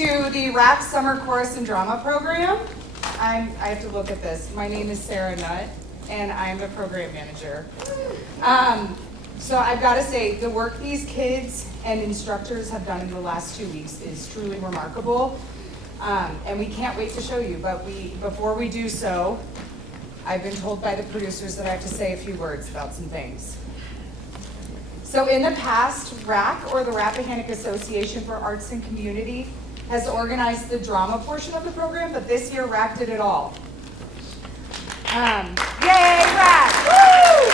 to the RAAC Summer Chorus and Drama Program. I have to look at this. My name is Sarah Nutt, and I'm the program manager. So I've got to say, the work these kids and instructors have done in the last 2 weeks is truly remarkable, and we can't wait to show you. But before we do so, I've been told by the producers that I have to say a few words about some things. So in the past, RAAC, or the Rappahannock Association for Arts and Community, has organized the drama portion of the program, but this year RAAC did it all. Yay, RAAC! Woo!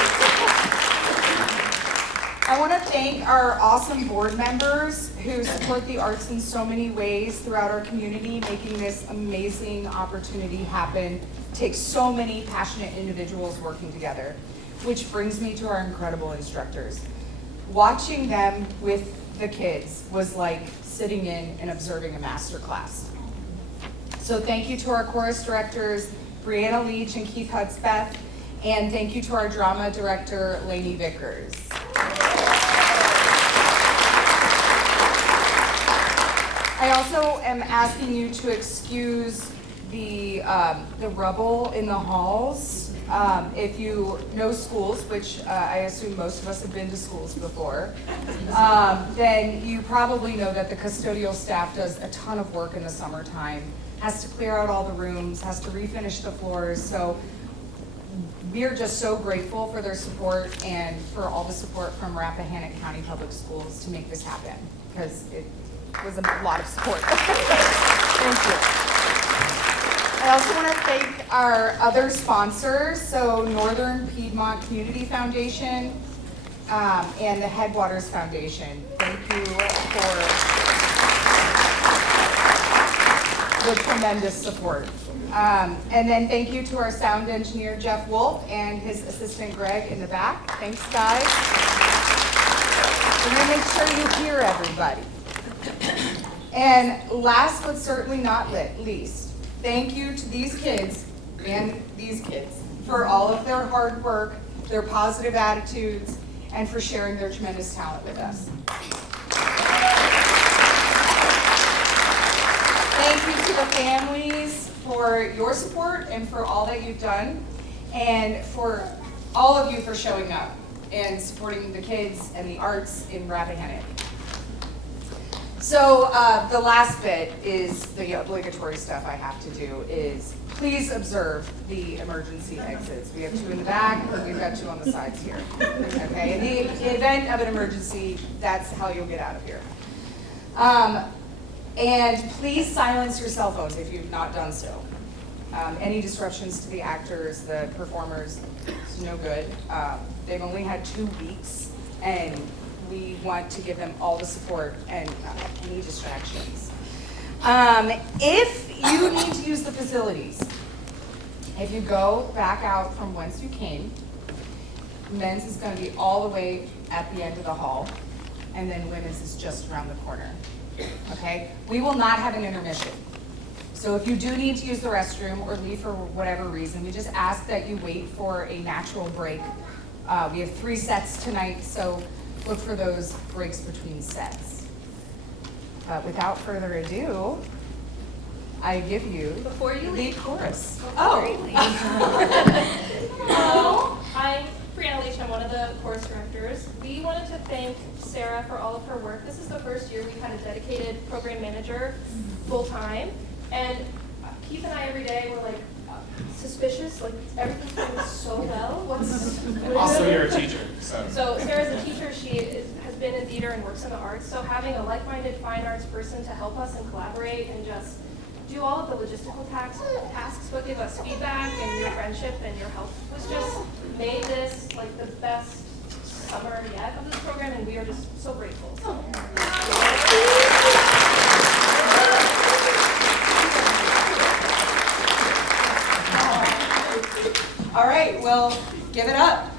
I want to thank our awesome board members who support the arts in so many ways throughout our community, making this amazing opportunity happen. It takes so many passionate individuals working together, which brings me to our incredible instructors. Watching them with the kids was like sitting in and observing a master class. So thank you to our chorus directors, Brianna Leach and Keith Hudspeth, and thank you to our drama director, Lainey Vickers. I also am asking you to excuse the rubble in the halls. If you know schools, which I assume most of us have been to schools before, then you probably know that the custodial staff does a ton of work in the summertime, has to clear out all the rooms, has to refinish the floors. So we're just so grateful for their support and for all the support from Rappahannock County Public Schools to make this happen, because it was a lot of support. Thank you. I also want to thank our other sponsors, so Northern Piedmont Community Foundation and the Headwaters Foundation. Thank you for the tremendous support. And then thank you to our sound engineer, Jeff Wolf, and his assistant, Greg, in the back. Thanks, guys. We're going to make sure you hear everybody. And last but certainly not least, thank you to these kids and these kids for all of their hard work, their positive attitudes, and for sharing their tremendous talent with us. Thank you to the families for your support and for all that you've done, and for all of you for showing up and supporting the kids and the arts in Rappahannock. So the last bit is the obligatory stuff I have to do is please observe the emergency exits. We have 2 in the back, and we've got 2 on the sides here. Okay, in the event of an emergency, that's how you'll get out of here. And please silence your cell phones if you've not done so. Any disruptions to the actors, the performers, it's no good. They've only had 2 weeks, and we want to give them all the support and not have any distractions. If you need to use the facilities, if you go back out from whence you came, men's is going to be all the way at the end of the hall, and then women's is just around the corner. Okay? We will not have an intermission. So if you do need to use the restroom or leave for whatever reason, we just ask that you wait for a natural break. We have 3 sets tonight, so look for those breaks between sets. But without further ado, I give you Before you lead leave. chorus. Hello, I'm Brianna Leach. I'm one of the chorus directors. We wanted to thank Sarah for all of her work. This is the first year we've had a dedicated program manager full-time. And Keith and I every day were like, suspicious, like everything's going so well. Also, you're a teacher, So Sarah's a teacher. She has been in theater and works in the arts. So having a like-minded fine arts person to help us and collaborate and just do all of the logistical tasks, but give us feedback, and your friendship and your help was just made this like the best summer yet of this program, and we are just so grateful. All right, well, give it up.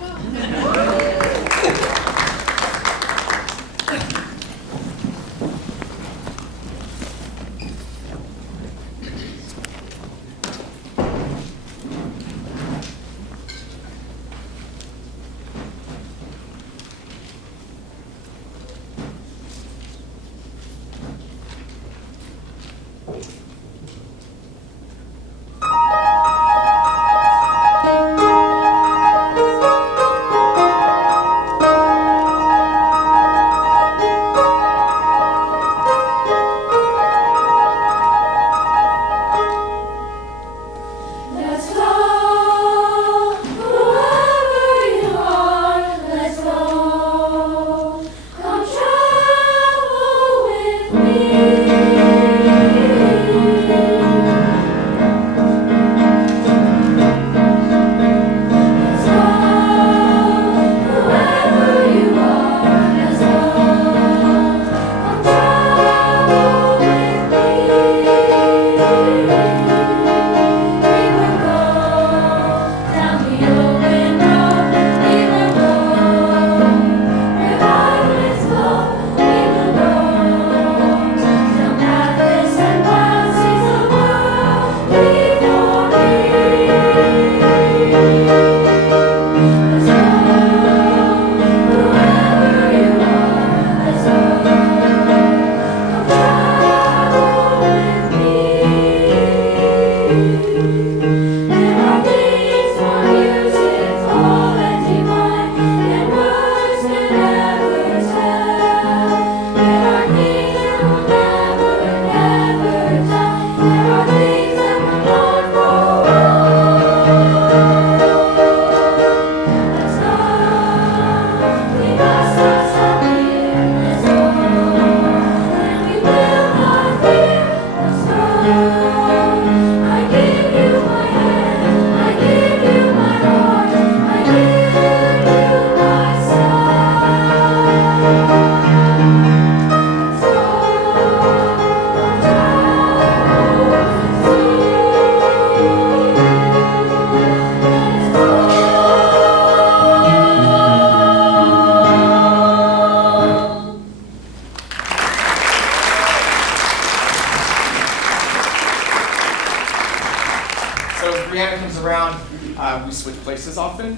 So as Brianna comes around, we switch places often.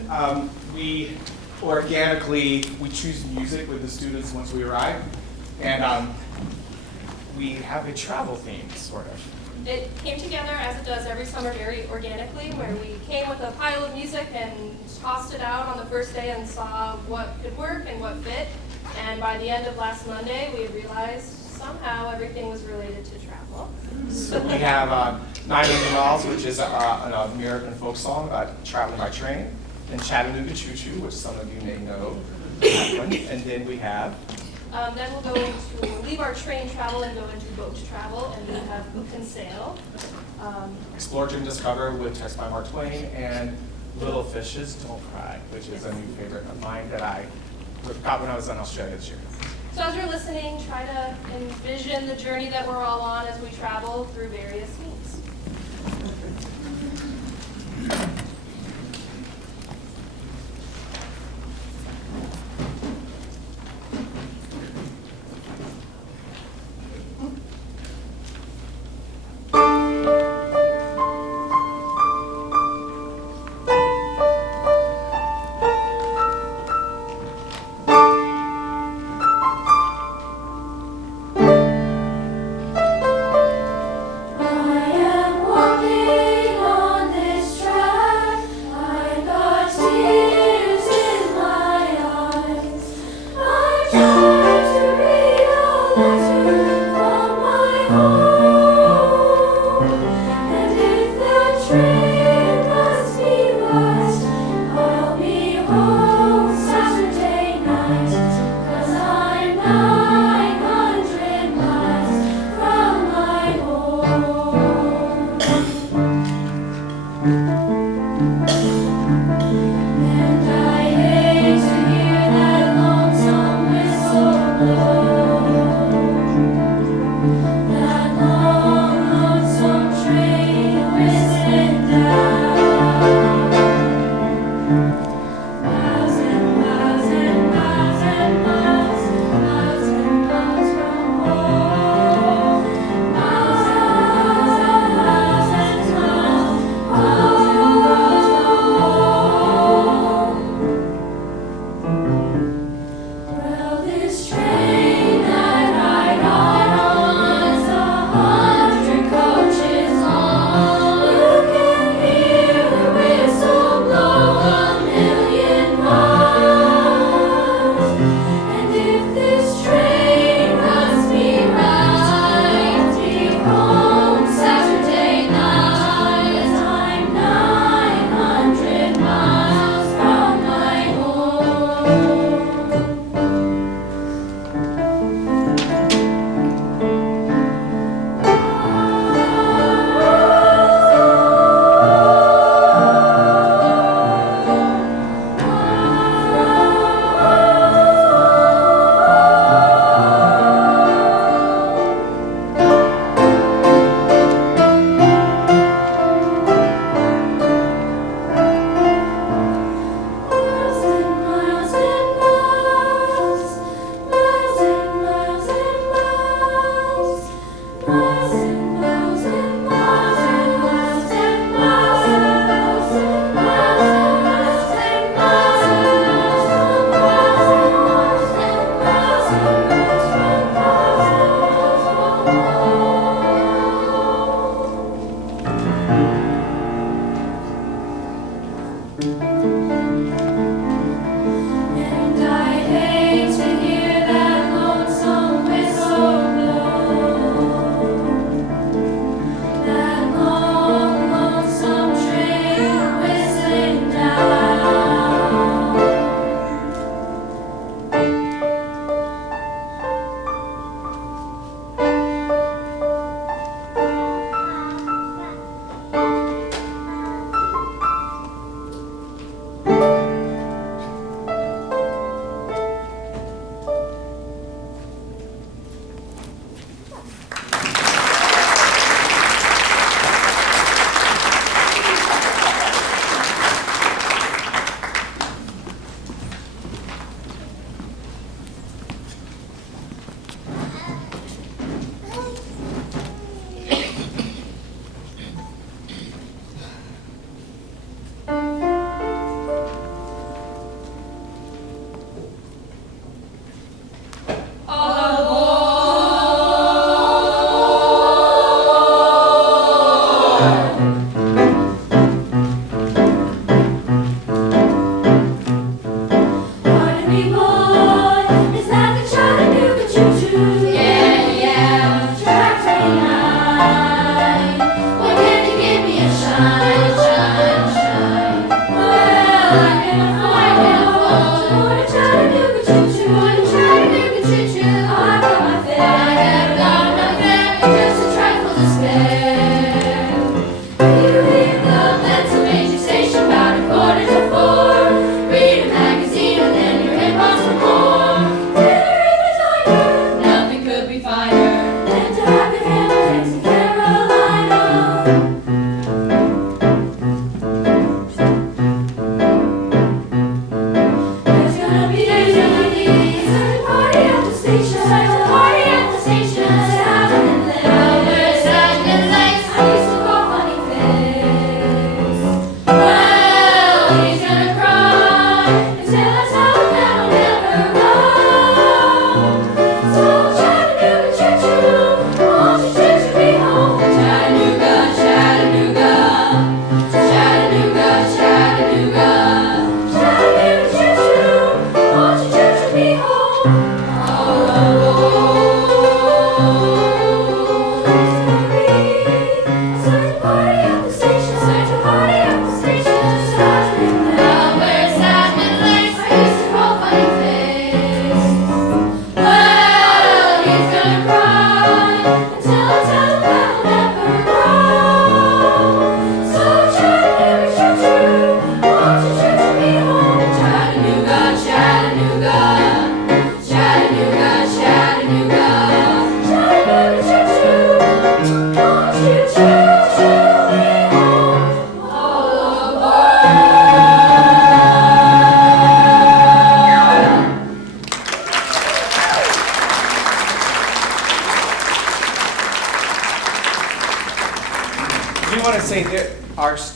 We choose music with the students once we arrive, and we have a travel theme, sort of. It came together, as it does every summer, very organically, where we came with a pile of music and tossed it out on the first day and saw what could work and what fit. And by the end of last Monday, we realized somehow everything was related to travel. So we have 900 Miles, which is an American folk song about traveling by train, and Chattanooga Choo Choo, which some of you may know. And then we have... Then we'll leave our train travel and go into boat travel, and we have Book and Sail. Explore, Dream, Discover with text by Mark Twain, and Little Fishes Don't Cry, which is a new favorite of mine that I got when I was in Australia this year. So as you're listening, try to envision the journey that we're all on as we travel through various scenes.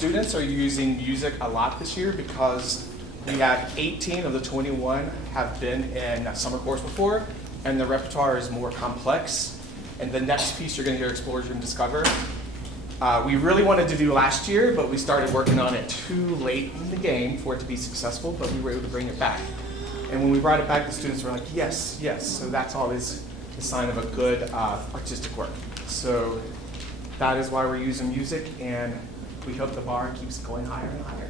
students are using music a lot this year because we have 18 of the 21 have been in a summer course before, and the repertoire is more complex. And the next piece you're going to hear, Explore, Dream, Discover, we really wanted to do last year, but we started working on it too late in the game for it to be successful, but we were able to bring it back. And when we brought it back, the students were like, yes, yes. So that's always the sign of a good artistic work. So that is why we're using music, and we hope the bar keeps going higher and higher.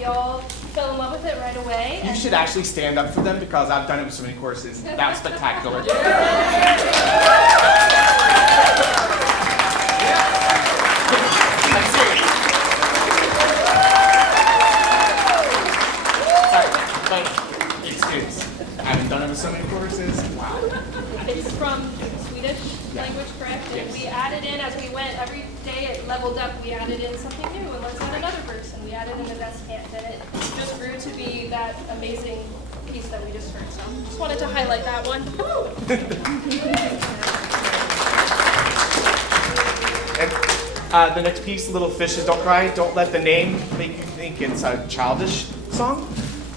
we all fell in love with it right away. You should actually stand up for them because I've done it with so many courses. That's spectacular. Excuse. I haven't done it with so many courses. Wow. It's from Swedish language, correct? And Yes. we added in, as we went, every day it leveled up, we added in something new, and let's add another verse, and we added in the descant, and it just grew to be that amazing piece that we just heard. So just wanted to highlight that one. And the next piece, Little Fishes Don't Cry, don't let the name make you think it's a childish song.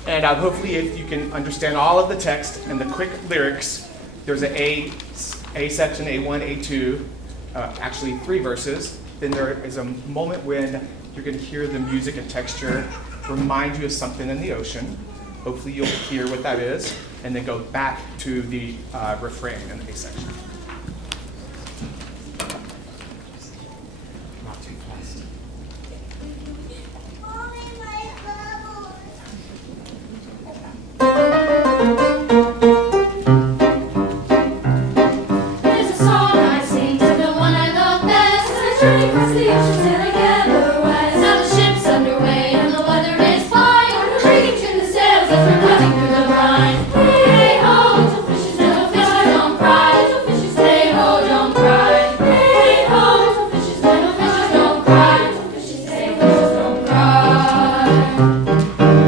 And hopefully if you can understand all of the text and the quick lyrics, there's an A section, A1, A2, actually 3 verses. Then there is a moment when you're going to hear the music and texture remind you of something in the ocean. Hopefully you'll hear what that is, and then go back to the refrain in the A section. Not too fast. There's a song I sing to the one I love best. As I journey across the ocean till I gather west. Now the ship's underway and the weather is fine. We're reading to the sails as we're cutting through the brine. Hey ho, little fishes, don't cry. Little fishes, hey ho, don't cry. Hey ho, little fishes, don't cry. Little fishes, hey ho, don't cry.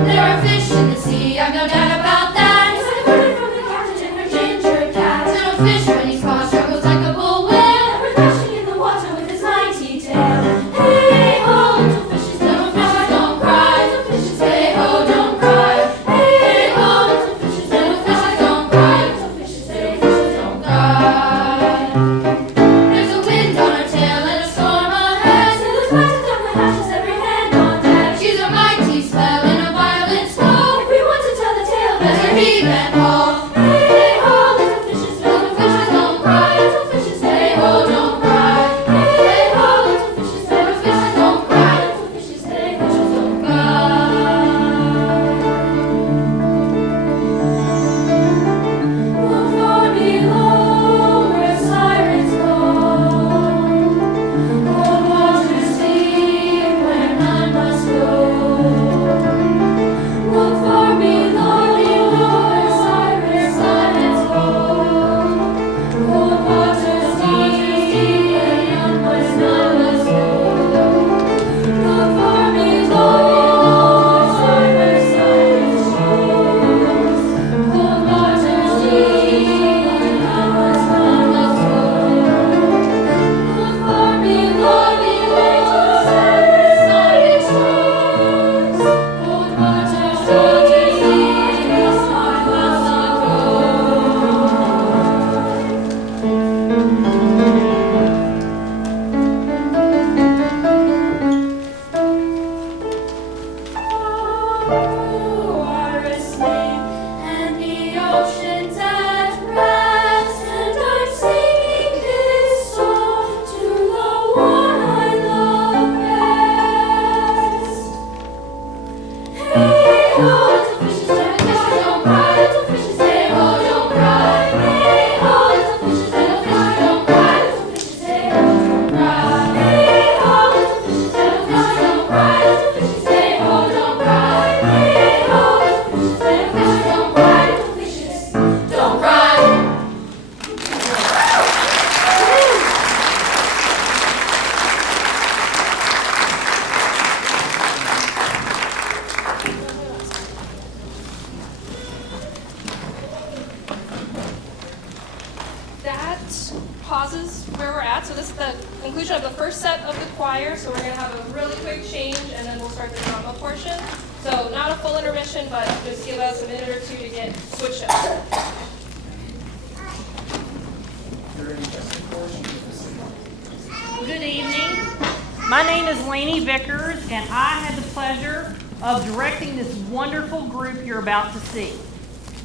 There are fish in the sea, I've no doubt about that. 'Cause I've heard it from the captain and her ginger cat. Little fish when he's caught struggles like a bull whale, ever thrashing in the water with his mighty tail. Hey ho, little fishes, don't cry. Little fishes, hey ho, don't cry. Hey ho, little fishes, don't cry. Little fishes, hey ho, don't cry. There's a wind on our tail and a storm ahead. Sailors batten down the hatches, every hand on deck. She's a mighty swell in a violent squall. If we want to tell the tale, better heave and haul. Hey ho, little fishes, don't cry. Little fishes, hey ho, don't cry. Hey ho, little fishes, don't cry. Little fishes, hey ho, don't cry. Look far below where sirens blow. Cold waters deep where none must go. Look far below where sirens blow. Cold waters deep where none must go. Look far below where sirens blow. Cold waters deep where none must go. Look far below where sirens blow. Cold waters deep where none must go. You are asleep, and the ocean's at rest, and I'm singing this song to the one I love best. Hey ho, little fishes, don't cry. Little fishes, hey ho, don't cry. Hey ho, little fishes, don't cry. Little fishes, hey ho, don't cry. Hey ho, little fishes, don't cry. Little fishes, hey ho, don't cry. Hey ho, little fishes, don't cry. Little fishes, don't cry. That pauses where we're at. So this is the conclusion of the first set of the choir. So we're going to have a really quick change, and then we'll start the drama portion. So not a full intermission, but just give us a minute or two to get switched up. Good evening. My name is Lainey Vickers, and I had the pleasure of directing this wonderful group you're about to see.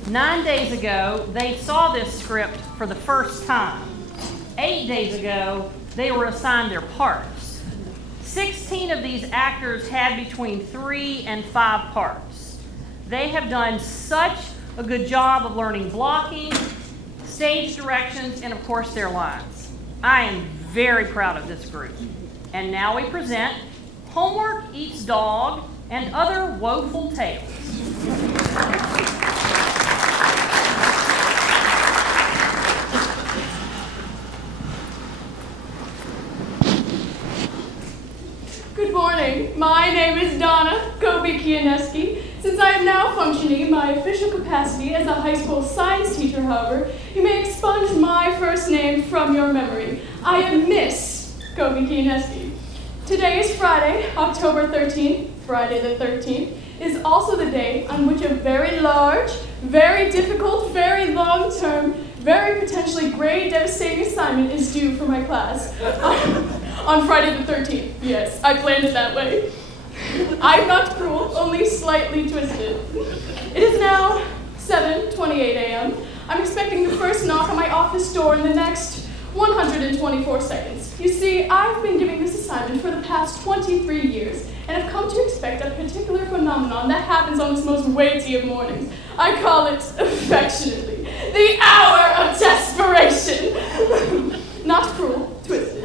9 days ago, they saw this script for the first time. 8 days ago, they were assigned their parts. 16 of these actors had between 3 and 5 parts. They have done such a good job of learning blocking, stage directions, and of course their lines. I am very proud of this group. And now we present Homework Eats Dog and Other Woeful Tales. Good morning. My name is Donna Kobe-Kianeski. Since I am now functioning in my official capacity as a high school science teacher, however, you may expunge my first name from your memory. I am Miss Kobe-Kianeski. Today is Friday, October 13th. Friday the 13th is also the day on which a very large, very difficult, very long-term, very potentially grade devastating assignment is due for my class. On Friday the 13th. Yes, I planned it that way. I'm not cruel, only slightly twisted. It is now 7:28 a.m. I'm expecting the first knock on my office door in the next 124 seconds. You see, I've been giving this assignment for the past 23 years and have come to expect a particular phenomenon that happens on this most weighty of mornings. I call it, affectionately, the hour of desperation. Not cruel, twisted.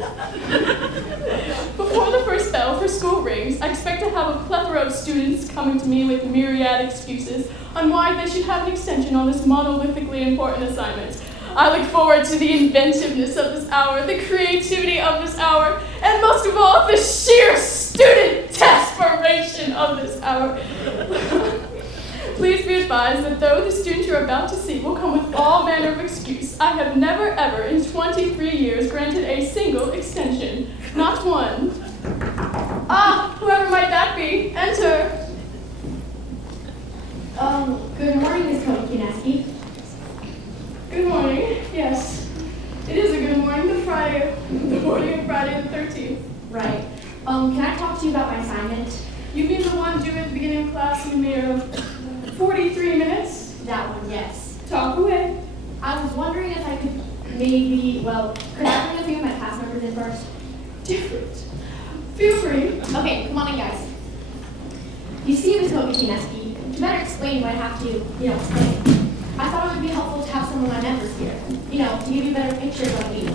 Before the first bell for school rings, I expect to have a plethora of students coming to me with myriad excuses on why they should have an extension on this monolithically important assignment. I look forward to the inventiveness of this hour, the creativity of this hour, and most of all, the sheer student desperation of this hour. Please be advised that though the student you're about to see will come with all manner of excuse, I have never ever in 23 years granted a single extension. Not one. Ah, whoever might that be, enter. Good morning, Ms. Kobe-Kianeski. Good morning, yes. It is a good morning, the morning of Friday the 13th. Right. Can I talk to you about my assignment? You mean the one due at the beginning of class in a mere 43 minutes? That one, yes. Talk away. I was wondering if I could could I bring a few of my class members in first? Different. Feel free. Okay, come on in, guys. You see, Ms. Kobe-Kianeski, to better explain what I have to, explain, I thought it would be helpful to have some of my members here, to give you better pictures of me.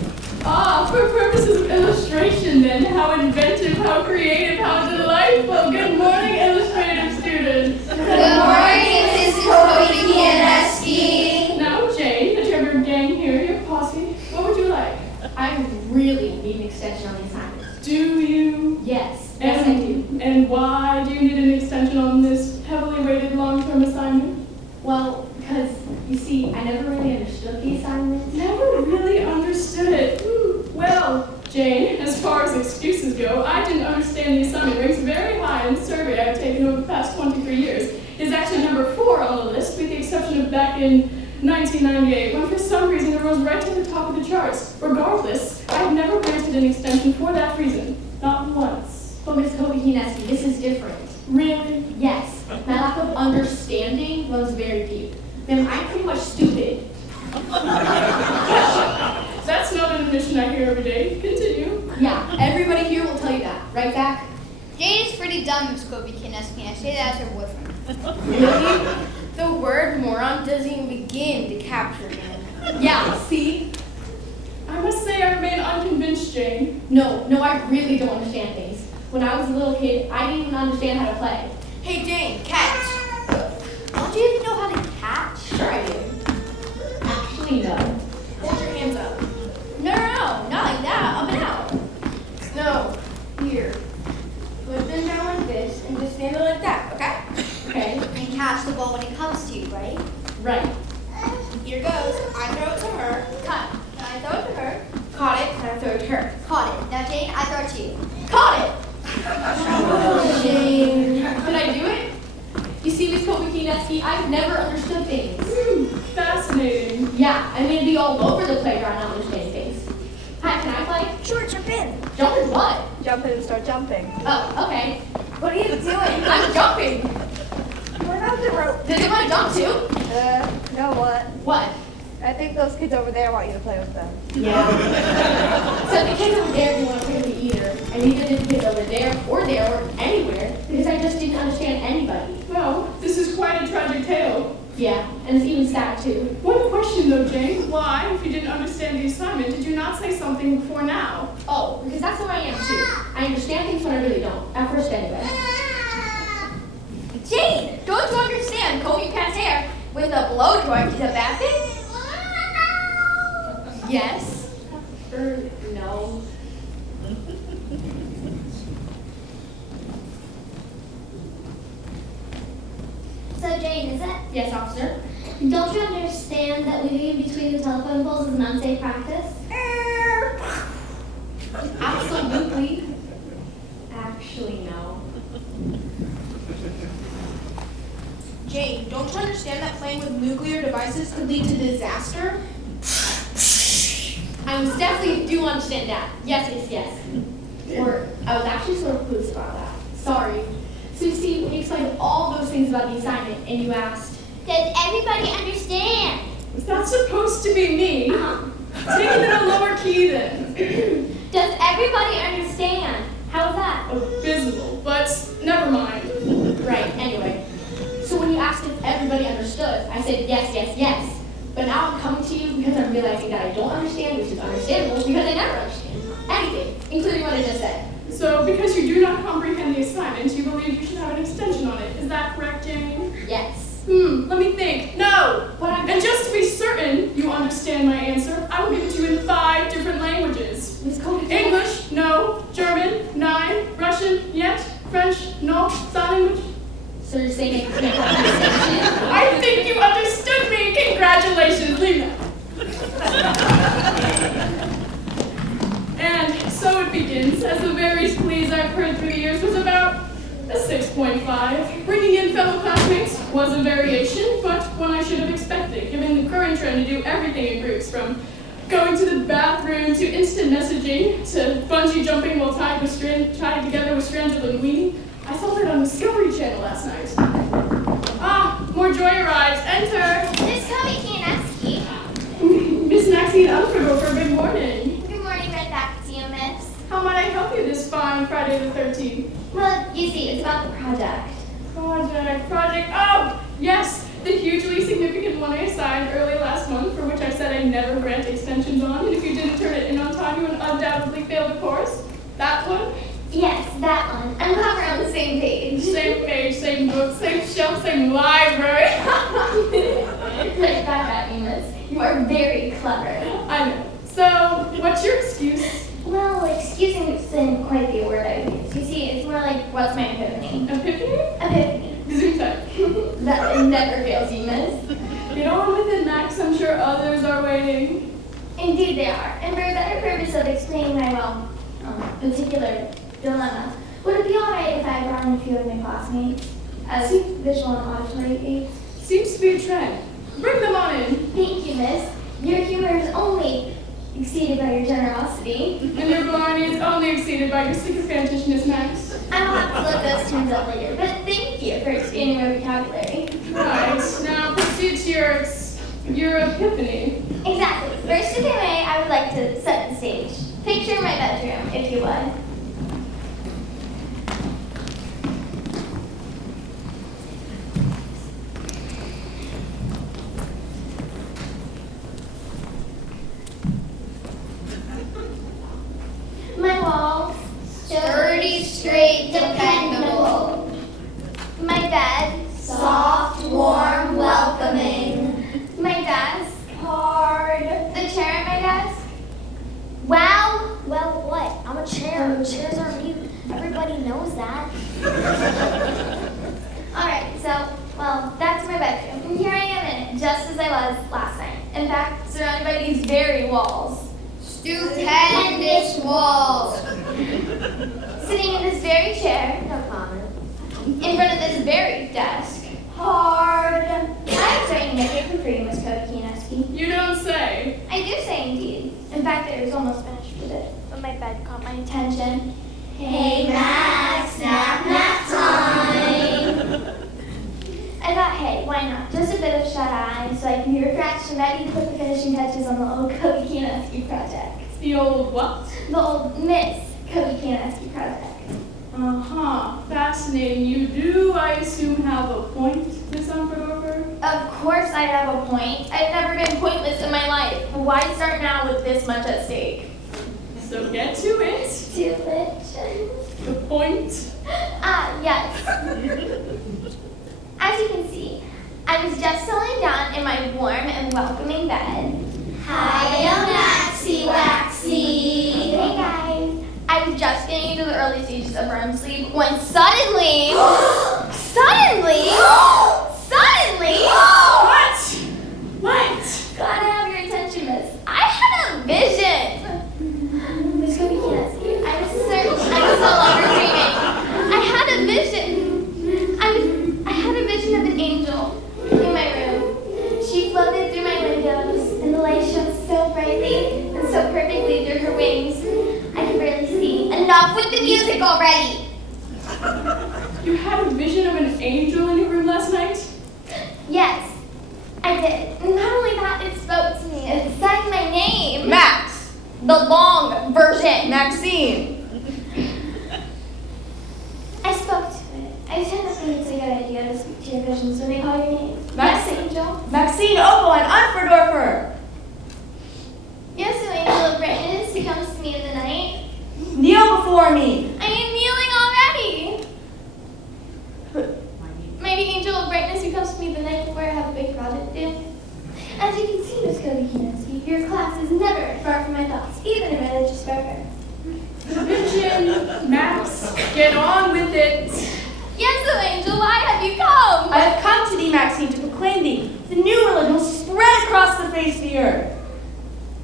Ah, for purposes of illustration then, how inventive, how creative, how delightful. Good morning, illustrative students. Good morning, Miss Kobe-Kianeski. Now, Jane, that you have your gang here, your posse, what would you like? I really need an extension on the assignment. Do you? Yes, yes I do. And why do you need an extension on this heavily weighted long-term assignment? Well, because, you see, I never really understood the assignment. Never really understood it. Well, Jane, as far as excuses go, I didn't understand the assignment. Ranks very high in the survey I've taken over the past 23 years. It is actually number 4 on the list, with the exception of back in 1998, when for some reason it rose right to the top of the charts. Regardless, I have never granted an extension for that reason. Not once. But Ms. Kobe-Kianeski, this is different. Really? Yes, my lack of understanding runs very deep. Ma'am, I'm pretty much stupid. That's not an admission I hear every day. Continue. Yeah, everybody here will tell you that. Right, Zach? Jane is pretty dumb, Miss Kobe-Kianeski. I say that as her boyfriend. Really? The word moron doesn't even begin to capture him. Yeah, see? I must say I remain unconvinced, Jane. No, I really don't understand things. When I was a little kid, I didn't even understand how to play. Hey, Jane, catch. Don't you even know how to catch? Sure I do. Actually, no. Hold your hands up. No, not like that. Up and out. No, here. Put them down like this and just stand it like that, okay? Okay. And catch the ball when it comes to you, right? Right. Here goes. I throw it to her. Cut. Then I throw it to her. Caught it. Then I throw it to her. Caught it. Now, Jane, I throw it to you. Caught it! Jane. Did I do it? You see, Miss Kobe-Kianeski, I've never understood things. Fascinating. Yeah, I'm gonna be all over the playground not understanding things. Hi, can I play? Sure, jump in. Jump in what? Jump in and start jumping. Oh, okay. What are you doing? I'm jumping. What about the rope? Does it want to jump too? No, what? What? I think those kids over there want you to play with them. Yeah. So the kids over there didn't want to play with me either, and neither did the kids over there or anywhere, because I just didn't understand anybody. Well, this is quite a tragic tale. Yeah, and it's even sad too. One question though, Jane. Why, if you didn't understand the assignment, did you not say something before now? Oh, because that's who I am too. I understand things when I really don't. At first anyway. Jane, don't you understand combing your cat's hair with a blowtorch is a bad thing? Yes. No. So Jane, is it? Yes, officer? Don't you understand that leaving between the telephone poles is an unsafe practice? Absolutely. Actually, no. Jane, don't you understand that playing with nuclear devices could lead to disaster? I most definitely do understand that. Yes. Or I was actually sort of clueless about that. Sorry. So you see, we explained all those things about the assignment, and you asked, Does everybody understand? It's not supposed to be me. Take it in a lower key then. Does everybody understand? How's that? Abysmal, but never mind. right, anyway. So when you asked if everybody understood, I said yes. But now I'm coming to you because I'm realizing that I don't understand, which is understandable, because I never understand anything, including what I just said. So, because you do not comprehend the assignment, you believe you should have an extension on it. Is that correct, Jane? Yes. Let me think. No! But And just to be certain you understand my answer, I will give it to you in 5 different languages. Miss Cody. English, no. German, 9. Russian, yet. French, no. Sign language. So you're saying I can't have an extension? I think you understood me. Congratulations, Lena. And so it begins, as the various pleas I've heard through the years was about a 6.5. Bringing in fellow classmates was a variation, but one I should have expected, given the current trend to do everything in groups, from going to the bathroom to instant messaging to bungee jumping while tied together with strands of linguine. I saw that on Discovery Channel last night. Ah, more joy arrives. Enter. Miss Kobe Kianeski. Miss Maxine Unforgofer, good morning. Good morning, Red Faculty, Miss. How might I help you this fine Friday the 13th? Well, you see, it's about the project. Project. Oh, yes, the hugely significant one I assigned early last month, for which I said I never grant extensions on, and if you didn't turn it in on time, you would undoubtedly fail the course. That one? Yes, that one. I'm glad we're on the same page. Same page, same book, same shelf, same library. Put back at me, Miss. You are very clever. I know. So, what's your excuse? Well, excusing isn't quite the word I use. You see, it's more like, what's my epiphany? Epiphany? Epiphany. Gesundheit. That it never fails you, Miss. Get on with it, Max. I'm sure others are waiting. Indeed they are. And for a better purpose of explaining my, particular dilemma, would it be alright if I brought in a few of my classmates as visual and auditory aids? Seems to be a trend. Bring them on in. Thank you, Miss. Your humor is only exceeded by your generosity. And your blarney is only exceeded by your sycophantishness, Max. I will have to look those terms up later, but thank you for expanding my vocabulary. Right. Now proceed to your epiphany. Exactly. First, if I may, I would like to set the stage. Picture my bedroom, if you would. My walls, Sturdy, straight, dependable. my bed, Soft, warm, welcoming. my desk, Hard. the chair at my desk. Well, what? I'm a chair. Chairs are mute. Everybody knows that. Alright, so, that's my bedroom. And here I am in it, just as I was last night. In fact, surrounded by these very walls. Stupendous walls. Sitting in this very chair, no comment, in front of this very desk. Hard. I'm trying to make it for free, Miss Kobe Kianeski. You don't say. I do say indeed. In fact, I was almost finished with it, but my bed caught my attention. Hey, Max, nap time. I I thought, hey, why not? Just a bit of shut-eye so I can be refreshed and ready to put the finishing touches on the old Kobe Kianeski project. The old what? The old Miss Kobe Kianeski project. Uh-huh. Fascinating. You do, I assume, have a point, Miss Umfordorfer? Of course I have a point. I've never been pointless in my life. But why start now with this much at stake? So get to it. Too much. The point. Yes. As you can see, I was just settling down in my warm and welcoming bed. Hiya, Maxie Waxy. Hey guys. I was just getting into the early stages of REM sleep when suddenly, What? gotta have your attention, miss. I had a vision. Miss Kobe Kianeski, I was certain I was no longer dreaming. I had a vision. I had a vision of an angel in my room. She floated through my windows, and the light shone so brightly and so perfectly through her wings. I could barely see. Enough with the music already! You had a vision of an angel in your room last night? Yes, I did. Not only that, it spoke to me. It said my name. Max, The long version. Maxine. I spoke to it. I tend to think it's a good idea to speak to your visions when they call your name. Max- Yes, angel. Maxine Opal and Unfordorfer. Yes, an angel of brightness who comes to me in the night. Kneel before me. I am kneeling already. Maybe angel of brightness who comes to me the night before I have a big project due. As you can see, Miss Kobe Kianeski, your class is never far from my thoughts, even a religious fervor. Vision, Max, get on with it. Yes, O angel, why have you come? I have come to thee, Maxine, to proclaim thee. The new religion will spread across the face of the earth.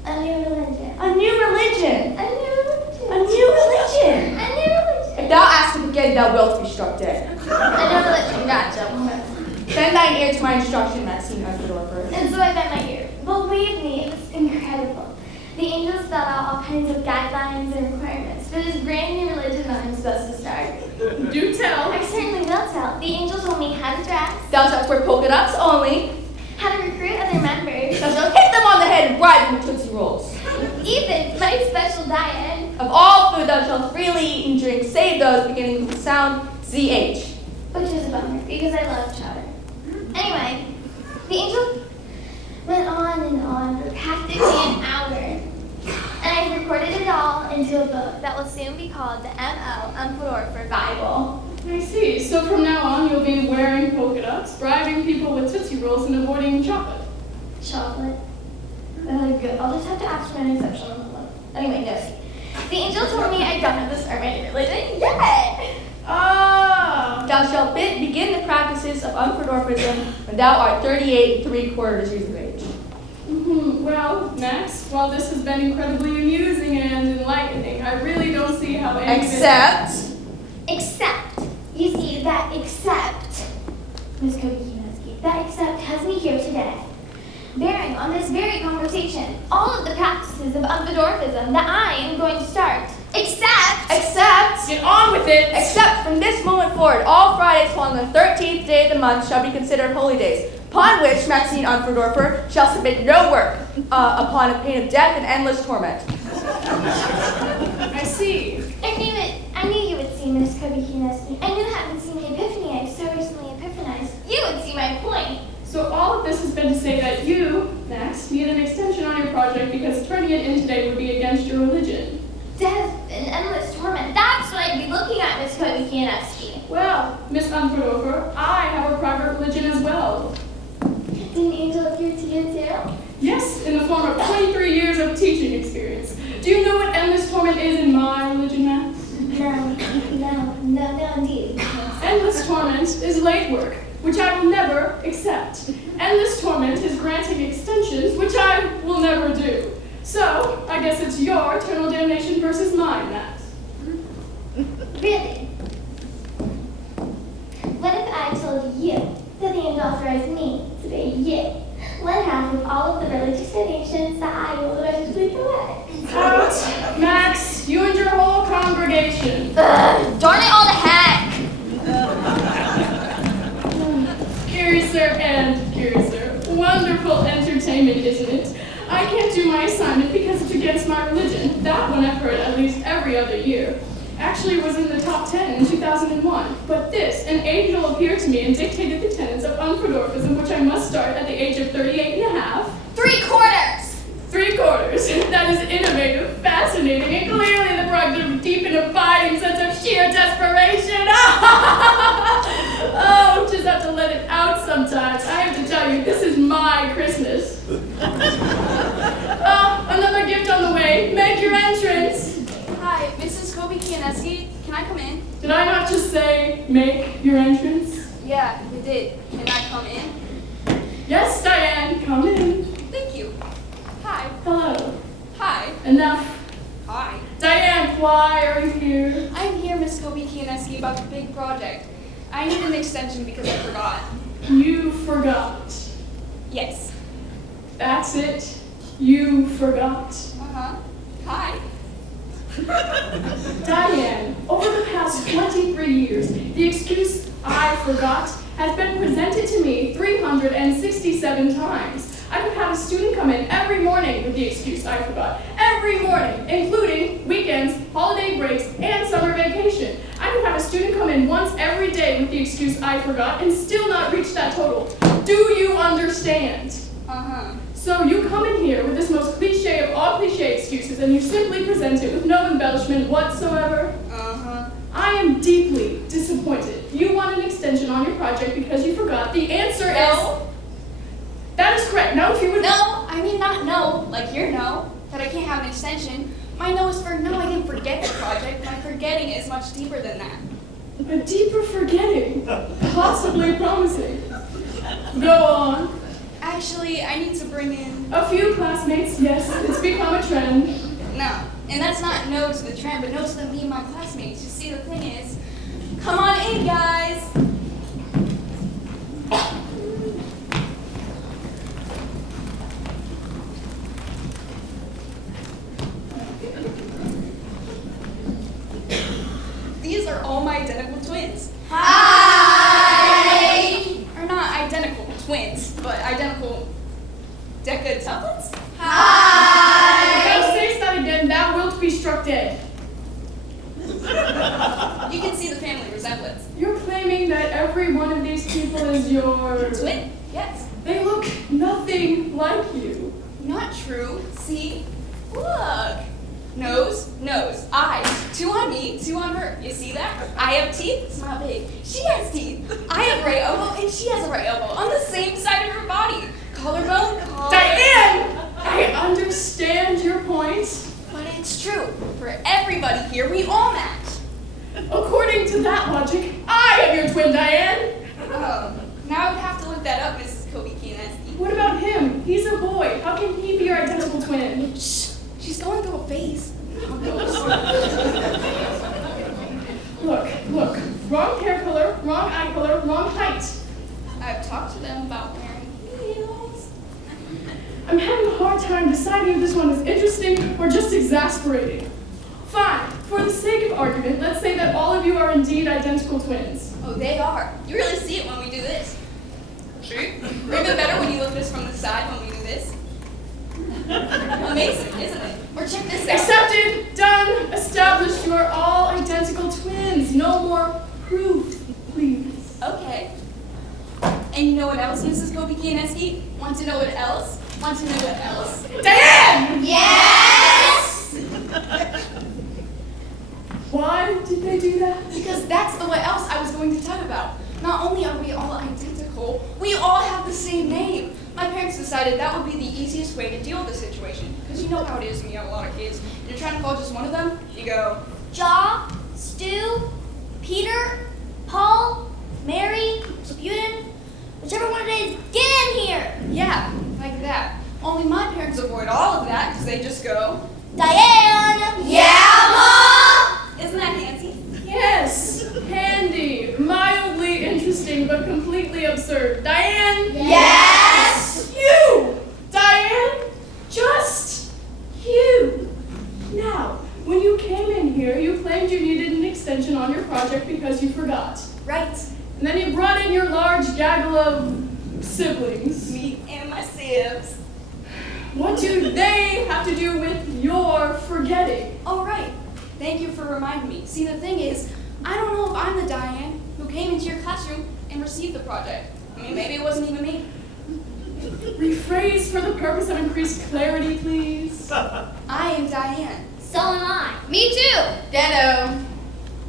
A new religion. A new religion. A new religion. A new religion. A new religion. If thou askest again, thou wilt be struck dead. A new religion, gotcha. Bend thine ear to my instruction, Maxine Unfordorfer. And so I bent my ear. Believe me, it was incredible. The angels spelled out all kinds of guidelines and requirements for this brand new religion that I'm supposed to start. Do tell. I certainly will tell. The angels told me how to dress, Thou shalt wear polka dots only. how to recruit other members, Thou shalt hit them on the head and bribe them with Tootsie Rolls. even my special diet. Of all food thou shalt freely eat and drink, save those beginning with the sound ZH. Which is a bummer, because I love chowder. Anyway, the angel went on and on for practically an hour. And I recorded it all into a book that will soon be called the M.O. Umfordorfer Bible. I see. So from now on, you'll be wearing polka dots, bribing people with Tootsie Rolls, and avoiding chocolate. Chocolate. Good. I'll just have to ask for an exception on the one. Anyway, no, see. The angel told me I don't have to start my religion yet. Ah! Thou shalt begin the practices of Unfordorfism when thou art 38 3/4 years of age. Well, Max, while this has been incredibly amusing and enlightening, I really don't see how any of it- Except, you see, that except, Miss Kobe Kianeski, that except has me here today, bearing on this very conversation all of the practices of Umfordorfism that I am going to start. Except, Get on with it! Except from this moment forward, all Fridays along the 13th day of the month shall be considered holy days, upon which Maxine Unfordorfer shall submit no work, upon a pain of death and endless torment. I see. I knew it. I knew you would see, Miss Kobe Kianeski. I knew having seen the epiphany I've so recently epiphanized, you would see my point. So all of this has been to say that you, Max, need an extension on your project because turning it in today would be against your religion. Death and endless torment. That's what I'd be looking at, Miss Kobe Kianeski. Well, Miss Umfordorfer, I have a private religion as well. Did an angel appear to you too? Yes, in the form of 23 years of teaching experience. Do you know what endless torment is in my religion, Max? No, indeed. Endless torment is late work, which I will never accept. Endless torment is granting extensions, which I will never do. So, I guess it's your eternal damnation versus mine, Max. Really? What if I told you that the angel authorized me to pay you 1/2 of all of the religious donations that I will eventually collect? Out, Max, you and your whole congregation. Darn it all to heck! Here, curiouser and curiouser. Wonderful entertainment, isn't it? I can't do my assignment because it's against my religion. That one I've heard at least every other year. Actually, it was in the top 10 in 2001. But this, an angel appeared to me and dictated the tenets of Unfordorfism, which I must start at the age of 38 and a half. 3/4. 3/4. That is innovative, fascinating, and clearly the product of a deep and abiding sense of sheer desperation. Oh, just have to let it out sometimes. I have to tell you, this is my Christmas. Oh, another gift on the way. Make your entrance. Hi, Mrs. Kobe Kianeski. Can I come in? Did I not just say, make your entrance? Yeah, you did. Can I come in? Yes, Diane, come in. Thank you. Hi. Hello. Hi. Enough. Hi. Diane, why are you here? I'm here, Miss Kobe Kianeski, about the big project. I need an extension because I forgot. You forgot. Yes. That's it. You forgot. Uh-huh. Hi. Diane, over the past 23 years, the excuse "I forgot" has been presented to me 367 times. I could have a student come in every morning with the excuse "I forgot." Every morning, including weekends, holiday breaks, and summer vacation. I could have a student come in once every day with the excuse "I forgot" and still not reach that total. Do you understand? Uh-huh. So you come in here with this most cliche of all cliche excuses and you simply present it with no embellishment whatsoever? Uh-huh. I am deeply disappointed. You want an extension on your project because you forgot. The answer is... That is correct. No, if you would... No, I mean not no, like your no, that I can't have an extension. My no is for no, I didn't forget the project. My forgetting is much deeper than that. A deeper forgetting. Possibly promising. Go on. Actually, I need to bring in... A few classmates, yes. It's become a trend. No, and that's not no to the trend, but no to me and my classmates. You see, the thing is, come on in, guys. These are all my identical twins. Hi! Or not identical twins, but identical decatuplets? Hi! Now say that again, thou wilt be struck dead. You can see the family resemblance. You're claiming that every one of these people is your... Twin? Yes. They look nothing like you. Not true. See? Look. Nose, nose, eyes. 2 on me, 2 on her. You see that? I have teeth, smile big. She has teeth. I have a right elbow, and she has a right elbow on the same side of her body. Collarbone, collar. Diane! I understand your point. But it's true. For everybody here, we all match. According to that logic, I am your twin, Diane. Oh, now I would have to look that up, Mrs. Kobe Kianeski. What about him? He's a boy. How can he be your identical twin? Shh. She's going through a phase. Look. Wrong hair color, wrong eye color, wrong height. I've talked to them about wearing heels. I'm having a hard time deciding if this one is interesting or just exasperating. Fine. For the sake of argument, let's say that all of you are indeed identical twins. Oh, they are. You really see it when we do this. True. Or even better when you look at us from the side when we do this. Amazing, isn't it? Or check this out. Accepted, done, established. You are all identical twins. No more proof, please. Okay. And you know what else, Mrs. Kobe Kianeski? Want to know what else? Want to know what else? Diane! Yes! Why did they do that? Because that's the what else I was going to talk about. Not only are we all identical, we all have the same name. My parents decided that would be the easiest way to deal with the situation. Because you know how it is when you have a lot of kids, and you're trying to call just one of them, you go, Jaw, Stu, Peter, Paul, Mary, Sputin, whichever one it is, get in here! yeah, like that. Only my parents avoid all of that because they just go, Diane! Yeah, Mom! isn't that handy? Yes, handy, mildly interesting, but completely absurd. Diane? Yes! You! Diane? Just you! Now, when you came in here, you claimed you needed an extension on your project because you forgot. Right. And then you brought in your large gaggle of siblings. Me and my sibs. What do they have to do with your forgetting? All right. Thank you for reminding me. See, the thing is, I don't know if I'm the Diane who came into your classroom and received the project. I mean, maybe it wasn't even me. Rephrase for the purpose of increased clarity, please. I am Diane. So am I. Me too. Ditto.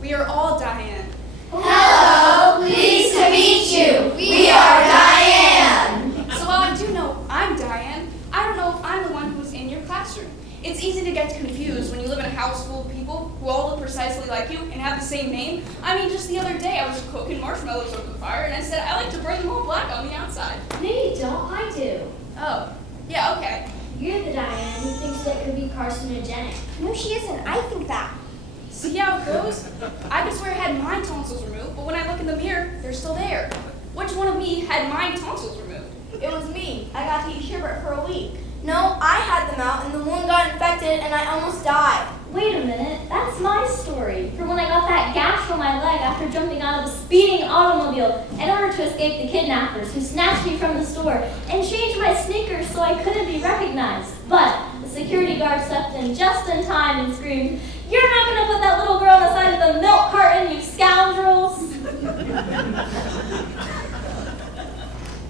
We are all Diane. Hello, pleased to meet you. We are Diane. So while I do know I'm Diane, I don't know if I'm the one who was in your classroom. It's easy to get confused when you live in a house full of people who all look precisely like you and have the same name. I mean, just the other day I was cooking marshmallows over the fire and I said I like to burn them all black on the outside. No, you don't. I do. Oh, yeah, okay. You're the Diane who thinks that it could be carcinogenic. No, she isn't. I think that. See how it goes? I could swear I had my tonsils removed, but when I look in the mirror, they're still there. Which one of me had my tonsils removed? It was me. I got to eat sherbet for a week. No, I had them out and the wound got infected and I almost died. Wait a minute. That's my story. From when I got that gash from my leg after jumping out of a speeding automobile in order to escape the kidnappers who snatched me from the store and changed my sneakers so I couldn't be recognized. But the security guard stepped in just in time and screamed, "You're not going to put that little girl on the side of the milk carton, you scoundrels!"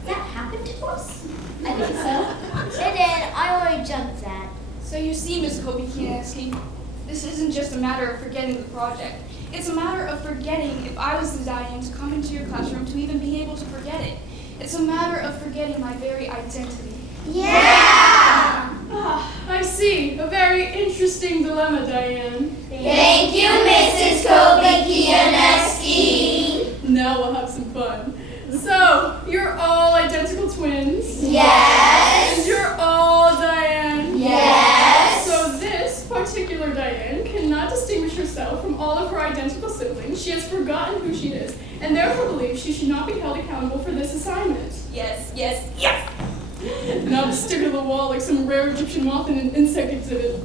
That happened to us? I think so. It did. I only jumped that. So you see, Ms. Kobe-Kianeski, this isn't just a matter of forgetting the project. It's a matter of forgetting if I was the Diane to come into your classroom to even be able to forget it. It's a matter of forgetting my very identity. Yeah! Ah, I see. A very interesting dilemma, Diane. Thank you, Mrs. Kobe-Kianeski. Now we'll have some fun. So, you're all identical twins? Yes. And you're all Diane? Yes. So this particular Diane cannot distinguish herself from all of her identical siblings. She has forgotten who she is, and therefore believes she should not be held accountable for this assignment. Yes, yes, yes! Now stick to the wall like some rare Egyptian moth in an insect exhibit.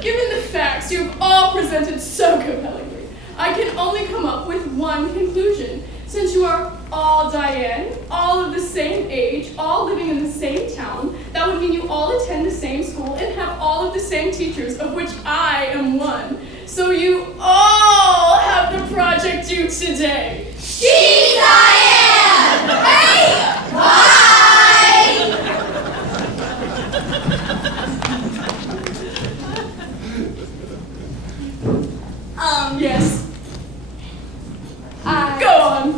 Given the facts you have all presented so compellingly, I can only come up with one conclusion. Since you are all Diane, all of the same age, all living in the same town, that would mean you all attend the same school and have all of the same teachers, of which I am one. So you all have the project due today. She's Diane! Hey! Bye! Yes. I... Go on.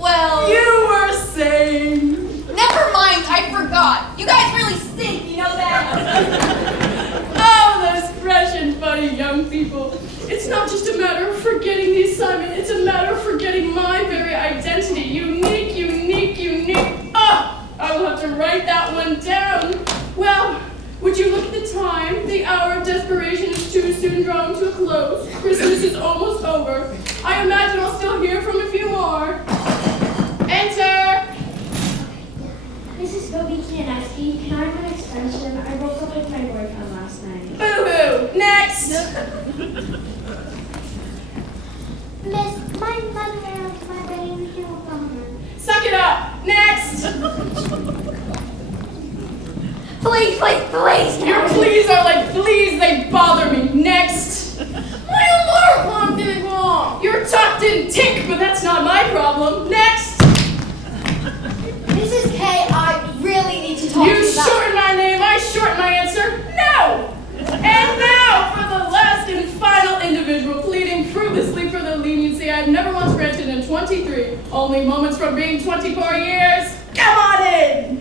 Well... You were saying... Never mind, I forgot. You guys really stink, you know that? Oh, those fresh and funny young people. It's not just a matter of forgetting the assignment, it's a matter of forgetting my very identity. Unique, unique, unique. Ah, I will have to write that one down. Well, would you look at the time? The hour of desperation is too soon drawing to a close. Christmas is almost over. I imagine I'll still hear from a few more. Enter! Mrs. Kobe-Kianeski, can I have an extension? I broke up with my boyfriend last night. Boo-hoo! Next! Miss, my mother and my brain healed bummer. Suck it up! Next! Please, please, please! Your pleas are like fleas, they bother me. Next! My alarm did wrong! Your talk didn't tick, but that's not my problem. Next! Mrs. K, I really need to talk to You you about... shorten my name, I shorten my answer. No! And now for the last and final individual pleading fruitlessly for the leniency I've never once granted in 23, only moments from being 24 years. Come on in!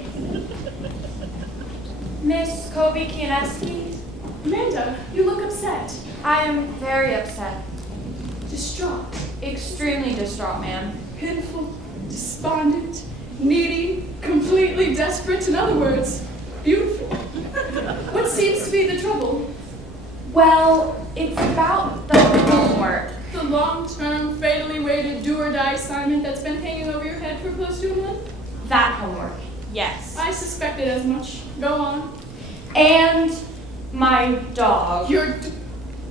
Miss Kobe-Kianeski, Amanda, you look upset. I am very upset. Distraught. Extremely distraught, ma'am. Pitiful, despondent, needy, completely desperate, in other words, beautiful. What seems to be the trouble? Well, it's about the homework. The long-term, fatally weighted do-or-die assignment that's been hanging over your head for close to a month? That homework, yes. I suspected as much. Go on. And my dog. Your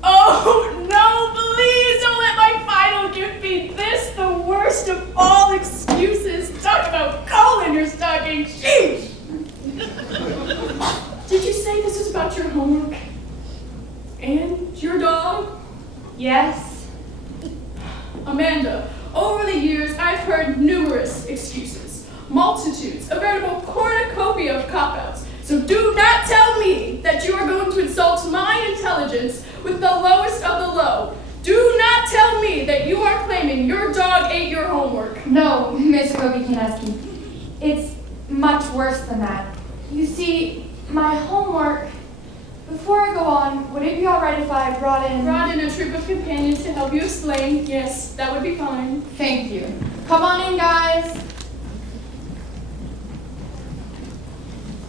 Oh, no, please don't let my final gift be this, the worst of all excuses. Talk about coal in your stocking. Sheesh! Did you say this is about your homework? And your dog? Yes. Amanda, over the years, I've heard numerous excuses, multitudes, a veritable cornucopia of cop-outs. So do not tell me that you are going to insult my intelligence with the lowest of the low. Do not tell me that you are claiming your dog ate your homework. No, Miss Kobe-Kineski. It's much worse than that. You see, my homework... Before I go on, would it be all right if I brought in a troop of companions to help you explain? Yes, that would be fine. Thank you. Come on in, guys.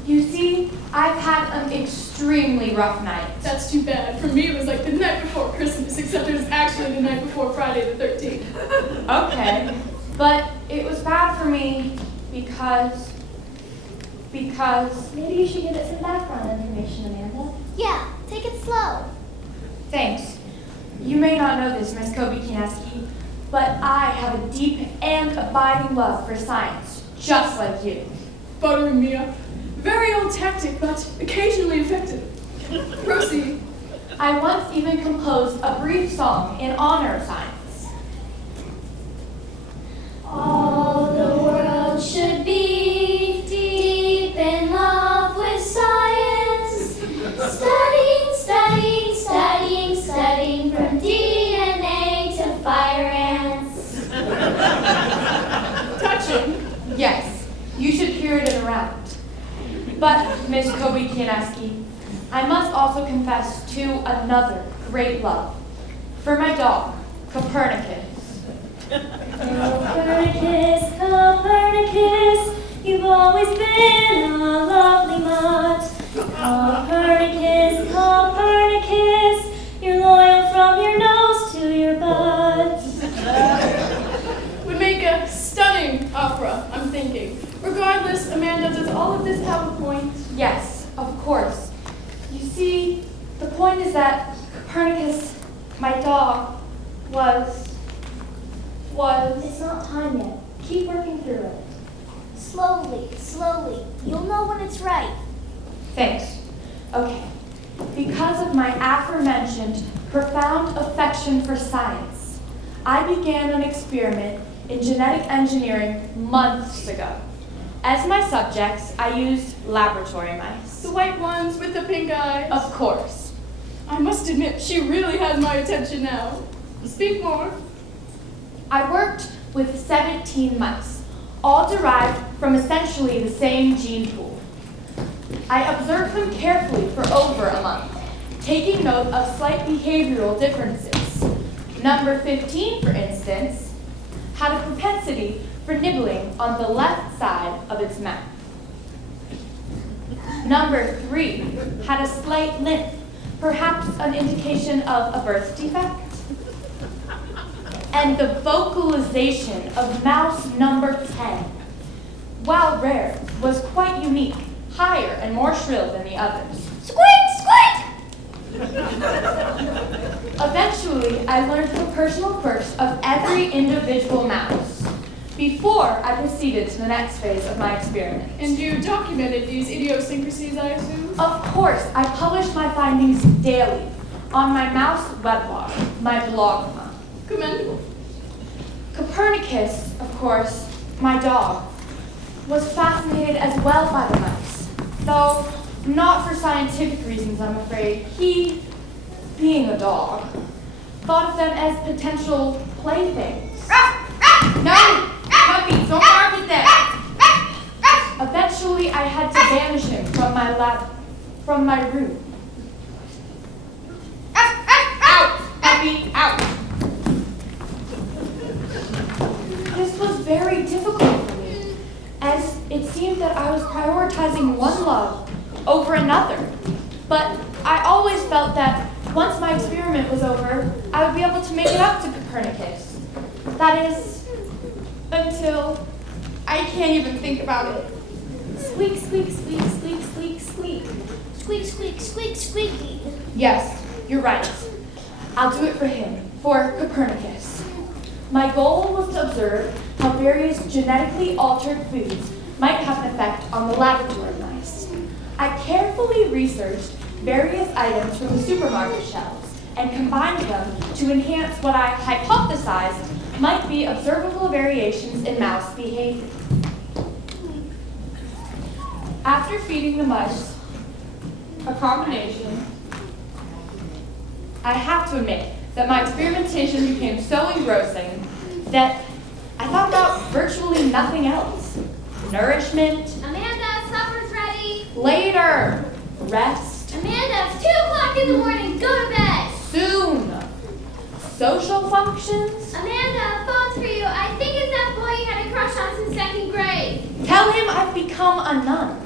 You see, I've had an extremely rough night. That's too bad. For me, it was like the night before Christmas, except it was actually the night before Friday the 13th. Okay, but it was bad for me because Maybe you should give it some background information, Amanda. Yeah, take it slow. Thanks. You may not know this, Miss Kobe-Kineski, but I have a deep and abiding love for science, just like you. Buttering me up. Very old tactic, but occasionally effective. Proceed. I once even composed a brief song in honor of science. All the world should be deep in love with science. Studying, studying, studying, studying from DNA to fire ants. Touching. Yes, you should hear it in a round. But, Miss Kobe-Kineski, I must also confess to another great love. For my dog, Copernicus. Copernicus, Copernicus, you've always been a lovely mutt. Copernicus, Copernicus, you're loyal from your nose to your butt. Would make a stunning opera, I'm thinking. Regardless, Amanda, does all of this have a point? Yes, of course. You see, the point is that Copernicus, my dog, was... It's not time yet. Keep working through it. Slowly, slowly. You'll know when it's right. Thanks. Okay. Because of my aforementioned profound affection for science, I began an experiment in genetic engineering months ago. As my subjects, I used laboratory mice. The white ones with the pink eyes. Of course. I must admit, she really has my attention now. Speak more. I worked with 17 mice, all derived from essentially the same gene pool. I observed them carefully for over a month, taking note of slight behavioral differences. Number 15, for instance, had a propensity for nibbling on the left side of its mouth. Number 3 had a slight limp, perhaps an indication of a birth defect. And the vocalization of mouse number 10, while rare, was quite unique, higher and more shrill than the others. Squeak, squeak! Eventually, I learned the personal quirks of every individual mouse before I proceeded to the next phase of my experiment. And you documented these idiosyncrasies, I assume? Of course, I published my findings daily on my mouse weblog, my blogma. Commendable. Copernicus, of course, my dog, was fascinated as well by the mice, though not for scientific reasons, I'm afraid. He, being a dog, thought of them as potential playthings. No! Puppy, don't bark at them! Eventually, I had to banish him from my room. Out! Puppy, out! This was very difficult for me, as it seemed that I was prioritizing one love over another. But I always felt that once my experiment was over, I would be able to make it up to Copernicus. That is, until I can't even think about it. Squeak, squeak, squeak, squeak, squeak, squeak. Squeak, squeak, squeak, squeaky. Yes, you're right. I'll do it for him, for Copernicus. My goal was to observe how various genetically altered foods might have an effect on the laboratory mice. I carefully researched various items from the supermarket shelves and combined them to enhance what I hypothesized might be observable variations in mouse behavior. After feeding the mice a combination, I have to admit that my experimentation became so engrossing that I thought about virtually nothing else. Nourishment. Amanda, supper's ready. Later. Rest. Amanda, it's 2 o'clock in the morning. Go to bed. Soon. Social functions. Amanda, phone's for you. I think it's that boy you had a crush on since 2nd grade. Tell him I've become a nun.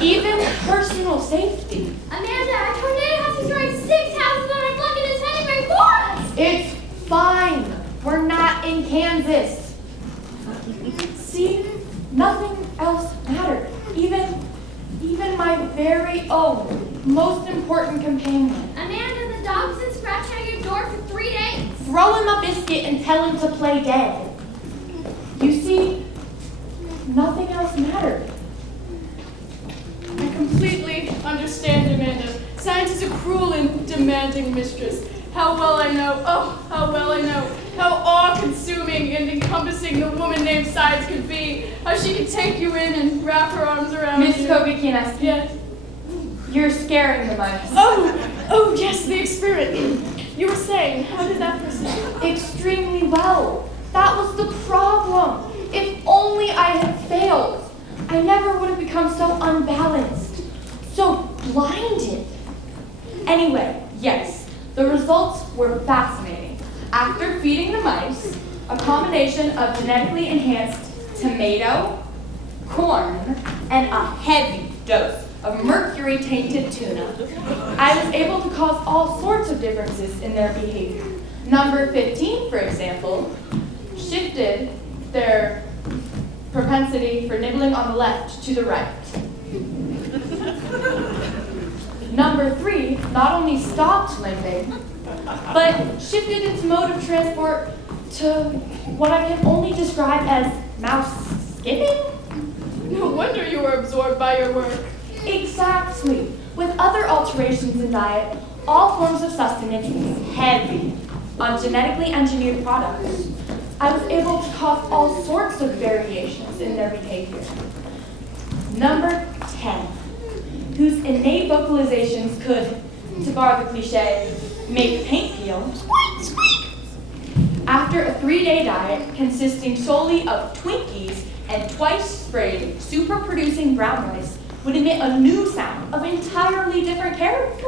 Even personal safety. Amanda, a tornado has destroyed 6 houses on our block and is heading right for us. It's fine. We're not in Kansas. See, nothing else mattered. Even my very own, most important companion. Amanda, the dog's been scratching at your door for 3 days. Throw him a biscuit and tell him to play dead. You see, nothing else mattered. I completely understand, Amanda. Science is a cruel and demanding mistress. How well I know, oh, how well I know, how awe-consuming and encompassing the woman named Science could be. How she could take you in and wrap her arms around Miss you. Kobe-Kineski, Yes. you're scaring the mice. Oh, yes, the experiment. You were saying, how did that proceed? Extremely well. That was the problem. If only I had failed, I never would have become so unbalanced, so blinded. Anyway, yes, the results were fascinating. After feeding the mice a combination of genetically enhanced tomato, corn, and a heavy dose of mercury-tainted tuna, I was able to cause all sorts of differences in their behavior. Number 15, for example, shifted their propensity for nibbling on the left to the right. Number 3 not only stopped limping, but shifted its mode of transport to what I can only describe as mouse skipping? No wonder you were absorbed by your work. Exactly. With other alterations in diet, all forms of sustenance is heavy on genetically engineered products. I was able to cause all sorts of variations in their behavior. Number 10, whose innate vocalizations could, to borrow the cliche, make paint peel. After a 3-day diet consisting solely of Twinkies and twice sprayed super-producing brown rice would emit a new sound of entirely different character.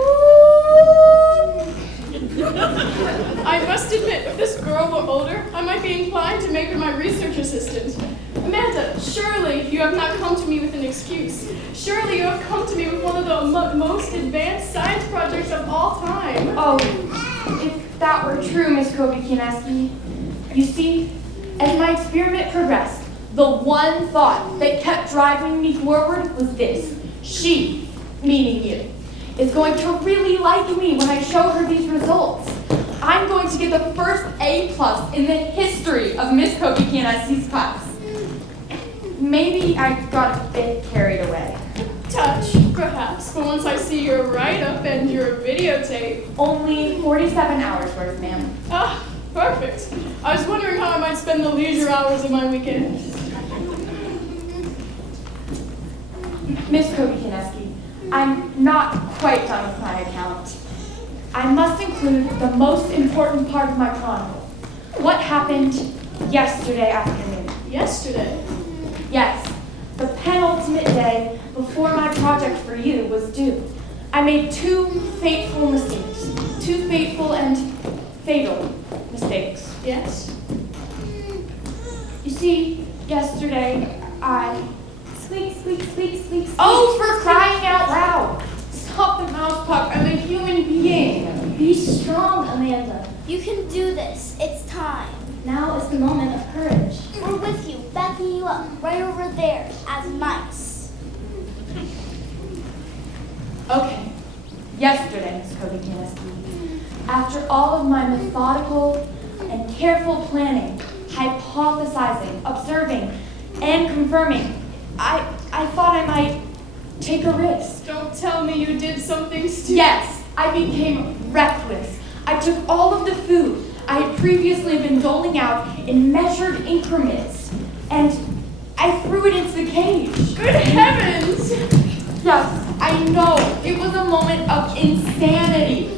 I must admit, if this girl were older, I might be inclined to make her my research assistant. Amanda, surely you have not come to me with an excuse. Surely you have come to me with one of the most advanced science projects of all time. Oh, if that were true, Miss Kobe-Kineski. You see, as my experiment progressed, the one thought that kept driving me forward was this. She, meaning you, is going to really like me when I show her these results. I'm going to get the first A+ in the history of Miss Kobe-Kineski's class. Maybe I got a bit carried away. Touch, perhaps, but once I see your write-up and your videotape. Only 47 hours worth, ma'am. Ah, perfect. I was wondering how I might spend the leisure hours of my weekend. Miss Kobe-Kineski, I'm not quite done with my account. I must include the most important part of my chronicle. What happened yesterday afternoon? Yesterday? Yes, the penultimate day before my project for you was due. I made 2 fateful mistakes. 2 fateful and fatal mistakes. Yes? You see, yesterday I... Squeak, squeak, squeak, squeak, squeak. Oh, for crying out loud! Stop the mouse puck, I'm a human being. Be strong, Amanda. You can do this. It's time. Now is the moment of courage. We're with you, backing you up, right over there, as mice. Okay, yesterday, Miss Kobe-Kineski, After all of my methodical and careful planning, hypothesizing, observing, and confirming, I thought I might take a risk. Don't tell me you did something stupid. Yes, I became reckless. I took all of the food I had previously been doling out in measured increments, and I threw it into the cage. Good heavens! Yes, I know. It was a moment of insanity.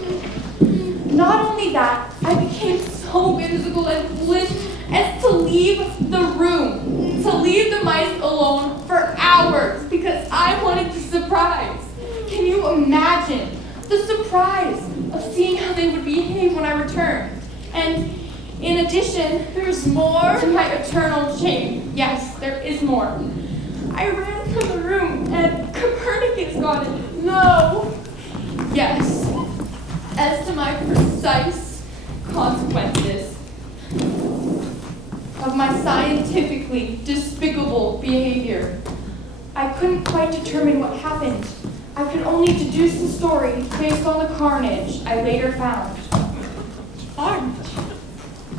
Not only that, I became so whimsical and foolish as to leave the room, to leave the mice alone for hours because I wanted to surprise. Can you imagine the surprise of seeing how they would behave when I returned? And in addition, there's more to my eternal shame. Yes, there is more. I ran from the room and Copernicus got it. No. Yes. As to my precise consequences of my scientifically despicable behavior, I couldn't quite determine what happened. I could only deduce the story based on the carnage I later found.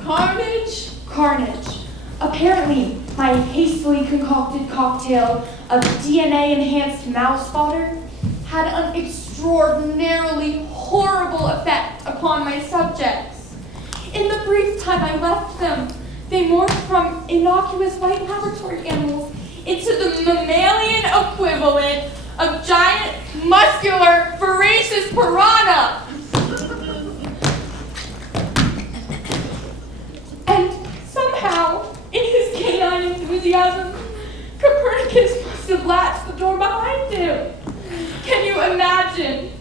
Carnage? Carnage. Apparently, my hastily concocted cocktail of DNA-enhanced mouse fodder had an extraordinarily horrible effect upon my subjects. In the brief time I left them, they morphed from innocuous white laboratory animals into the mammalian equivalent of giant, muscular, voracious piranha. And somehow, in his canine enthusiasm, Copernicus must have latched the door behind him. Can you imagine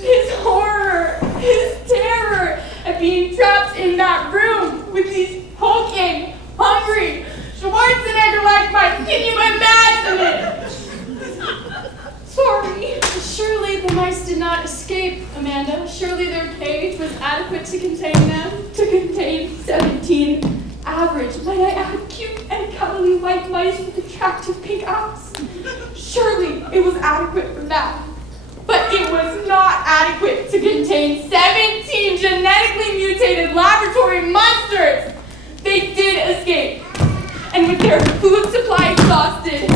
his horror, his terror at being trapped in that room with these hulking, hungry, Schwarzenegger-like mice? Can you imagine it? Sorry. Surely the mice did not escape, Amanda. Surely their cage was adequate to contain them. To contain 17 average, might I add, cute and cuddly white mice with attractive pink eyes. Surely it was adequate for that. But it was not adequate to contain 17 genetically mutated laboratory monsters. They did escape. And with their food supply exhausted,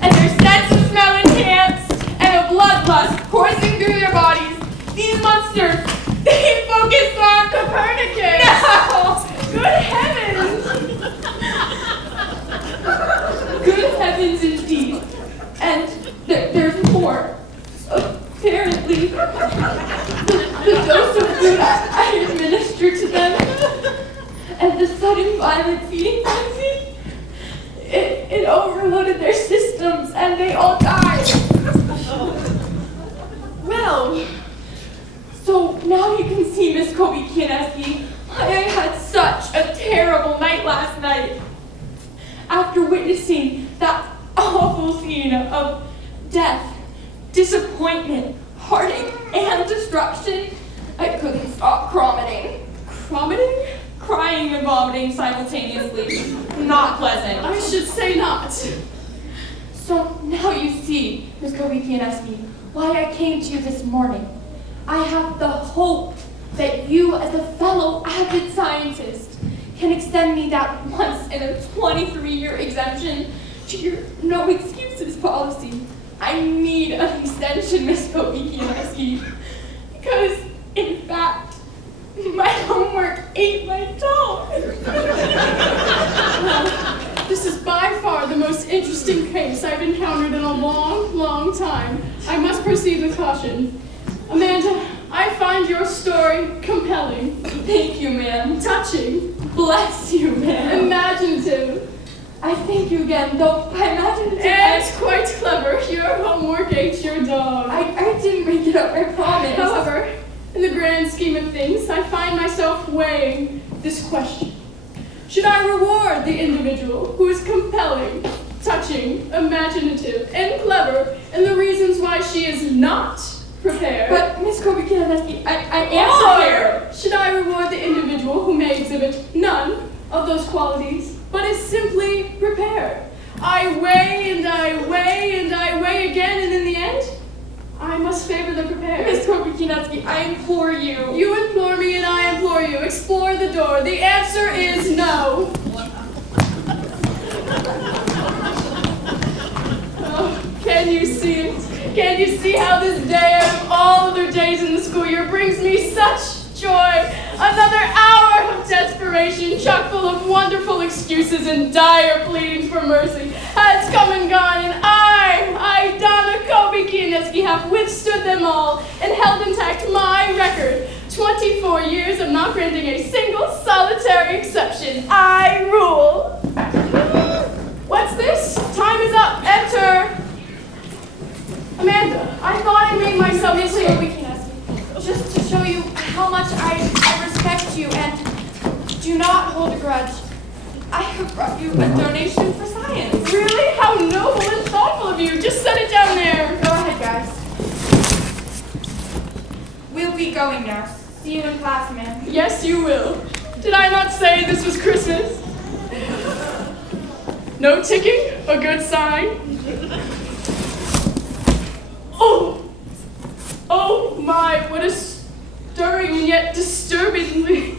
and their sense of smell enhanced, and a bloodlust coursing through their bodies, these monsters, they focused on Copernicus. No! Good heavens! Good heavens indeed. And there's more. Apparently, the dose of food I administered to them and the sudden violent feeding frenzy, it overloaded their systems and they all died. Well, so now you can see, Miss Kobe-Kianeski, why I had such a terrible night last night. After witnessing that awful scene of death, disappointment, heartache, and destruction, I couldn't stop cromiting. Cromiting? Crying and vomiting simultaneously. Not pleasant. I should say not. So now you see, Miss Kobe-Kianeski, why I came to you this morning. I have the hope that you, as a fellow avid scientist, can extend me that once in a 23-year exemption to your no excuses policy. I need an extension, Miss Kobe-Kianeski, because, in fact, my homework ate my dog. Well, this is by far the most interesting case I've encountered in a long, long time. I must proceed with caution. Amanda, I find your story compelling. Thank you, ma'am. Touching. Bless you, ma'am. Imaginative. I thank you again, though by imaginative, And quite clever. Your homework ate your dog. I didn't make it up, I promise. However, in the grand scheme of things, I find myself weighing this question. Should I reward the individual who is compelling, touching, imaginative, and clever, and the reasons why she is not prepared? But, Miss Kobe-Kianeski, I am prepared. Should I reward the individual who may exhibit none of those qualities, but is simply prepared? I weigh and I weigh and I weigh again, and in the end, I I must favor the prepared. Miss Kobe-Kineski, I implore you. You implore me and I implore you. Explore the door. The answer is no. Oh, can you see it? Can you see how this day out of all other days in the school year brings me such joy? Another hour of desperation, chock full of wonderful excuses and dire pleadings for mercy, has come and gone, and I, Donna Kobe-Kineski, have withstood them all and held intact my record. 24 years of not granting a single solitary exception. I rule. What's this? Time is up. Enter. Amanda, I thought I made myself Miss clear. Kobe-Kineski, just to show you how much I respect you and do not hold a grudge, I have brought you a donation for science. Really? How noble and thoughtful of you. Just set it down there. Go ahead, guys. We'll be going now. See you in class, ma'am. Yes, you will. Did I not say this was Christmas? No ticking? A good sign? Oh my, what a stirring and yet disturbingly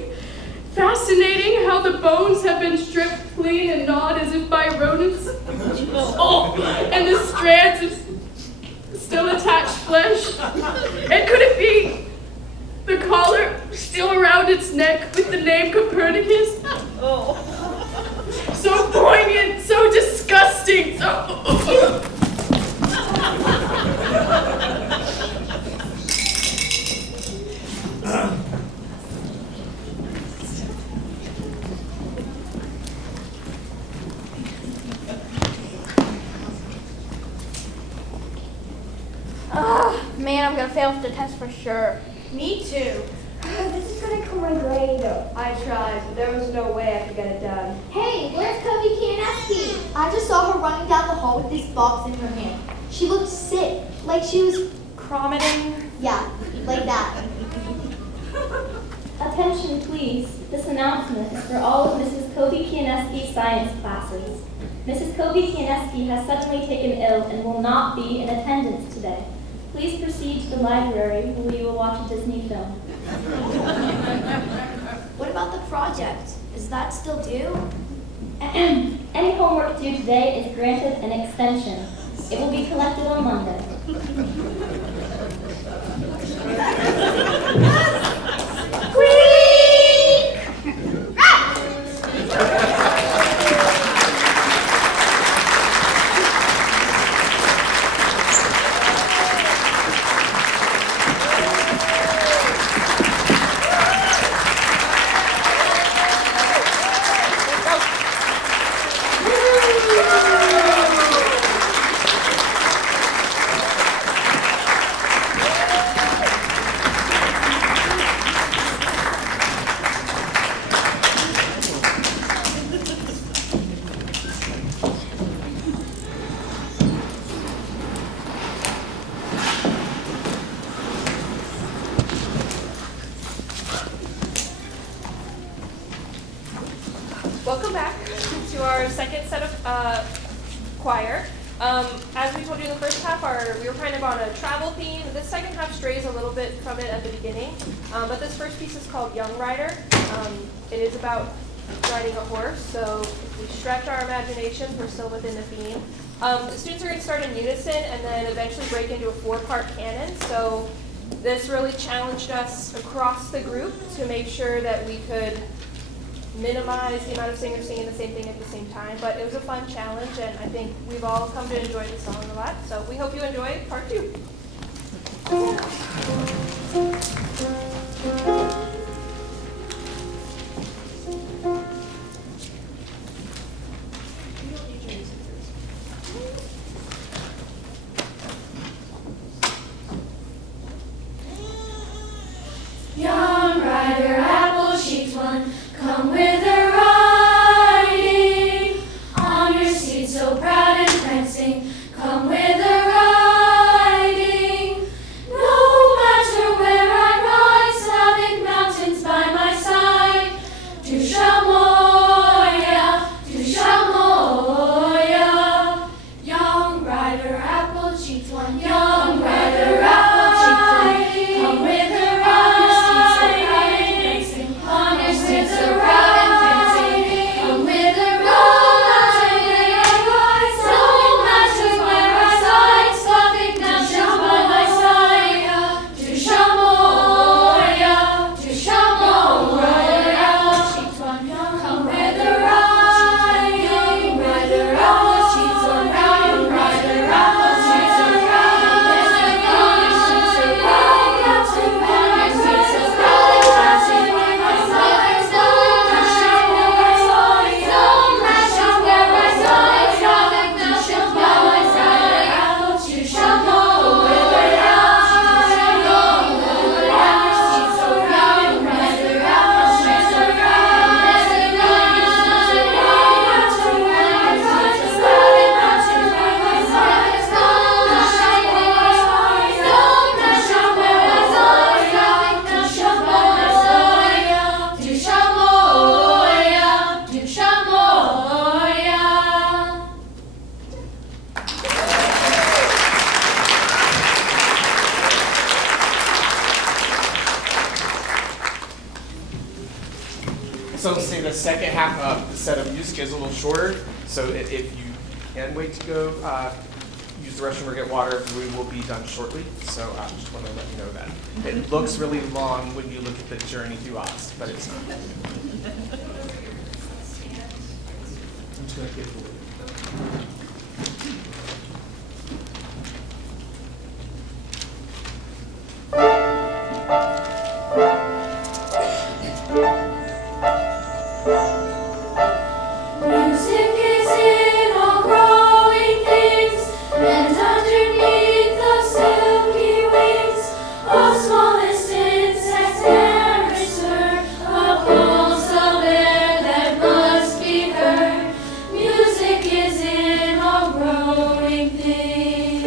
fascinating how the bones have been stripped clean and gnawed as if by rodents. And the strands of still attached flesh. And could it be the collar still around its neck with the name Copernicus? So poignant, so disgusting, so... Man, I'm gonna fail the test for sure. Me too. This is gonna kill my grade. I tried, but there was no way I could get it done. Hey, where's Kobe-Kineski? I just saw her running down the hall with this box in her hand. She looked sick, like she was, Cromitting. yeah, like that. Attention please, this announcement is for all of Mrs. Kobe-Kineski's science classes. Mrs. Kobe-Kineski has suddenly taken ill and will not be in attendance today. Please proceed to the library where you will watch a Disney film. What about the project? Is that still due? Any homework due today is granted an extension. It will be collected on Monday. Welcome back to our second set of choir. As we told you in the first half, we were kind of on a travel theme. This second half strays a little bit from it at the beginning, but this first piece is called Young Rider. It is about riding a horse, so if we stretch our imaginations, we're still within the theme. The students are going to start in unison and then eventually break into a 4-part canon. So this really challenged us across the group to make sure that we could minimize the amount of singers singing the same thing at the same time, but it was a fun challenge, and I think we've all come to enjoy the song a lot, so we hope you enjoy part 2. Young rider, apple cheeked one, come with her riding. On your seat so proud and prancing, come with her riding. No matter where I ride, Slavic So say the second half of the set of music is a little shorter. So if you can wait to go use the restroom or get water, we will be done shortly. So I just want to let you know that. It looks really long when you look at the journey through Oz, but it's not. I'm just going to get a little. Music is in all growing things, and underneath the silky wings of smallest insects can return a pulse of air that must be heard. Music is in all growing things.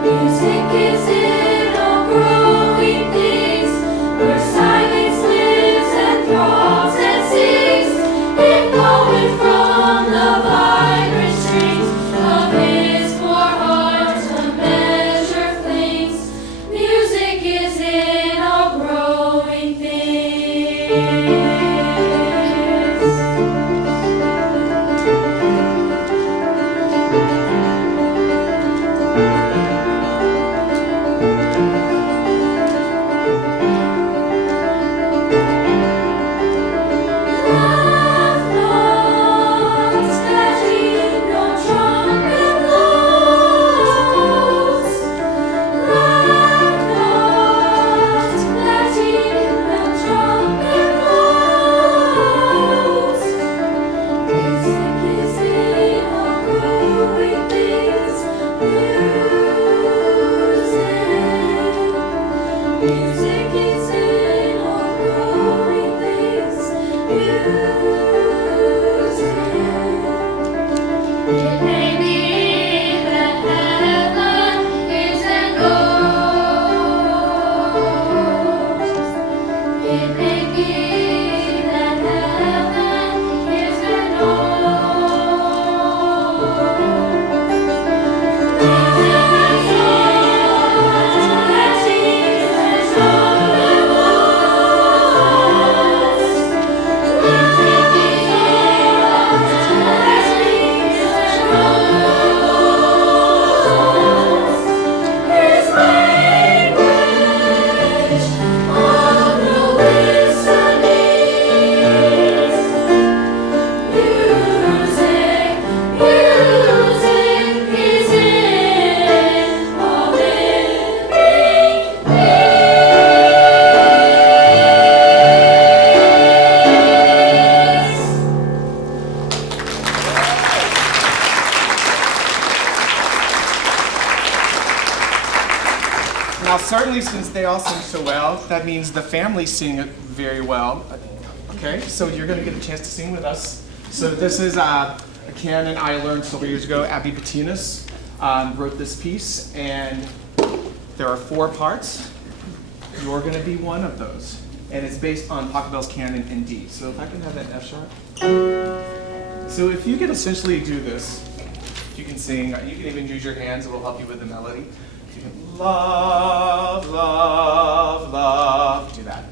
Music is in all growing things, where silence lives and throbs and sings, echoing from the vibrant strings of his poor heart a measure flings. Music is in all growing things. Laugh not, that no trumpet blows. Laugh not, that no trumpet blows. Music is in all growing things. Music is in all growing things. It may be that heaven is an ghost. It may be that heaven is an Now, certainly, since they all sing so well, that means the family sing it very well. Okay, so you're going to get a chance to sing with us. So this is a canon I learned several years ago. Abby Patinas wrote this piece, and there are 4 parts. You're going to be one of those, and it's based on Pachelbel's canon in D. So if I can have that F sharp. So if you can essentially do this, you can sing. You can even use your hands. It will help you with the melody. You can love, love, love. Do that.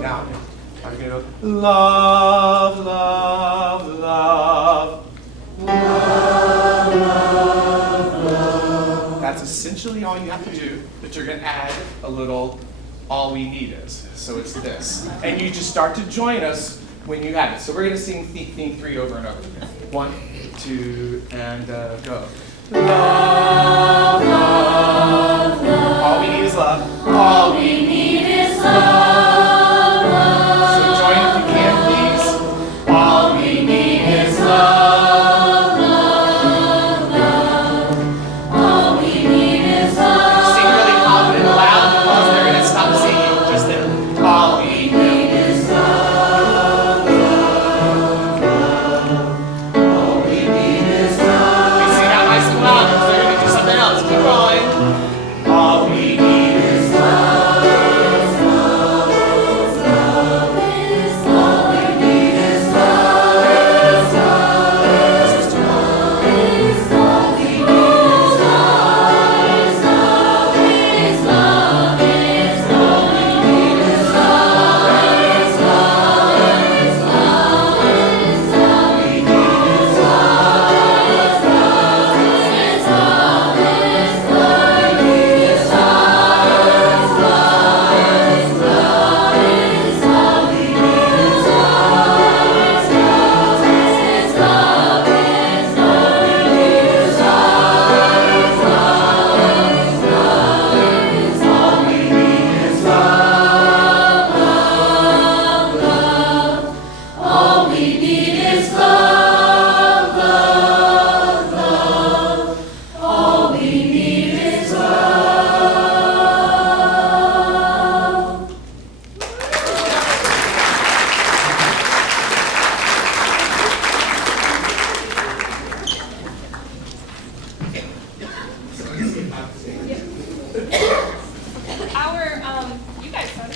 Now, I'm going to go love, love, love. That's essentially all you have to do, but you're going to add a little all we need is. So it's this. And you just start to join us when you have it. So we're going to sing theme 3 over and over again. 1, 2, and go. Love, love, love. All we need is love. All we need is love, love. So join if you can, please. All we need is love, love, love. All we need is love. Sing really confident and loud because they're going to stop singing just then. All we need is love, love, love. All we need is love. Okay, sing out nice and loud because they're going to do something else. Keep going.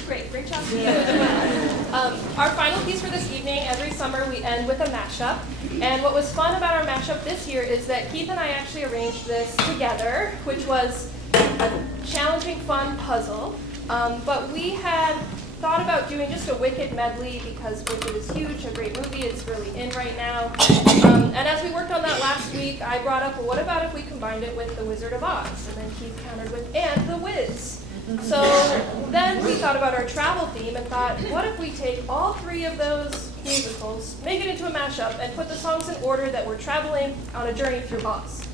Great job to you as well. Our final piece for this evening, every summer we end with a mashup. And what was fun about our mashup this year is that Keith and I actually arranged this together, which was a challenging, fun puzzle. But we had thought about doing just a Wicked medley because Wicked is huge, a great movie, it's really in right now. And as we worked on that last week, I brought up, well, what about if we combined it with The Wizard of Oz? And then Keith countered with, and The Wiz. So then we thought about our travel theme and thought, what if we take all three of those musicals, make it into a mashup, and put the songs in order that we're traveling on a journey through Oz.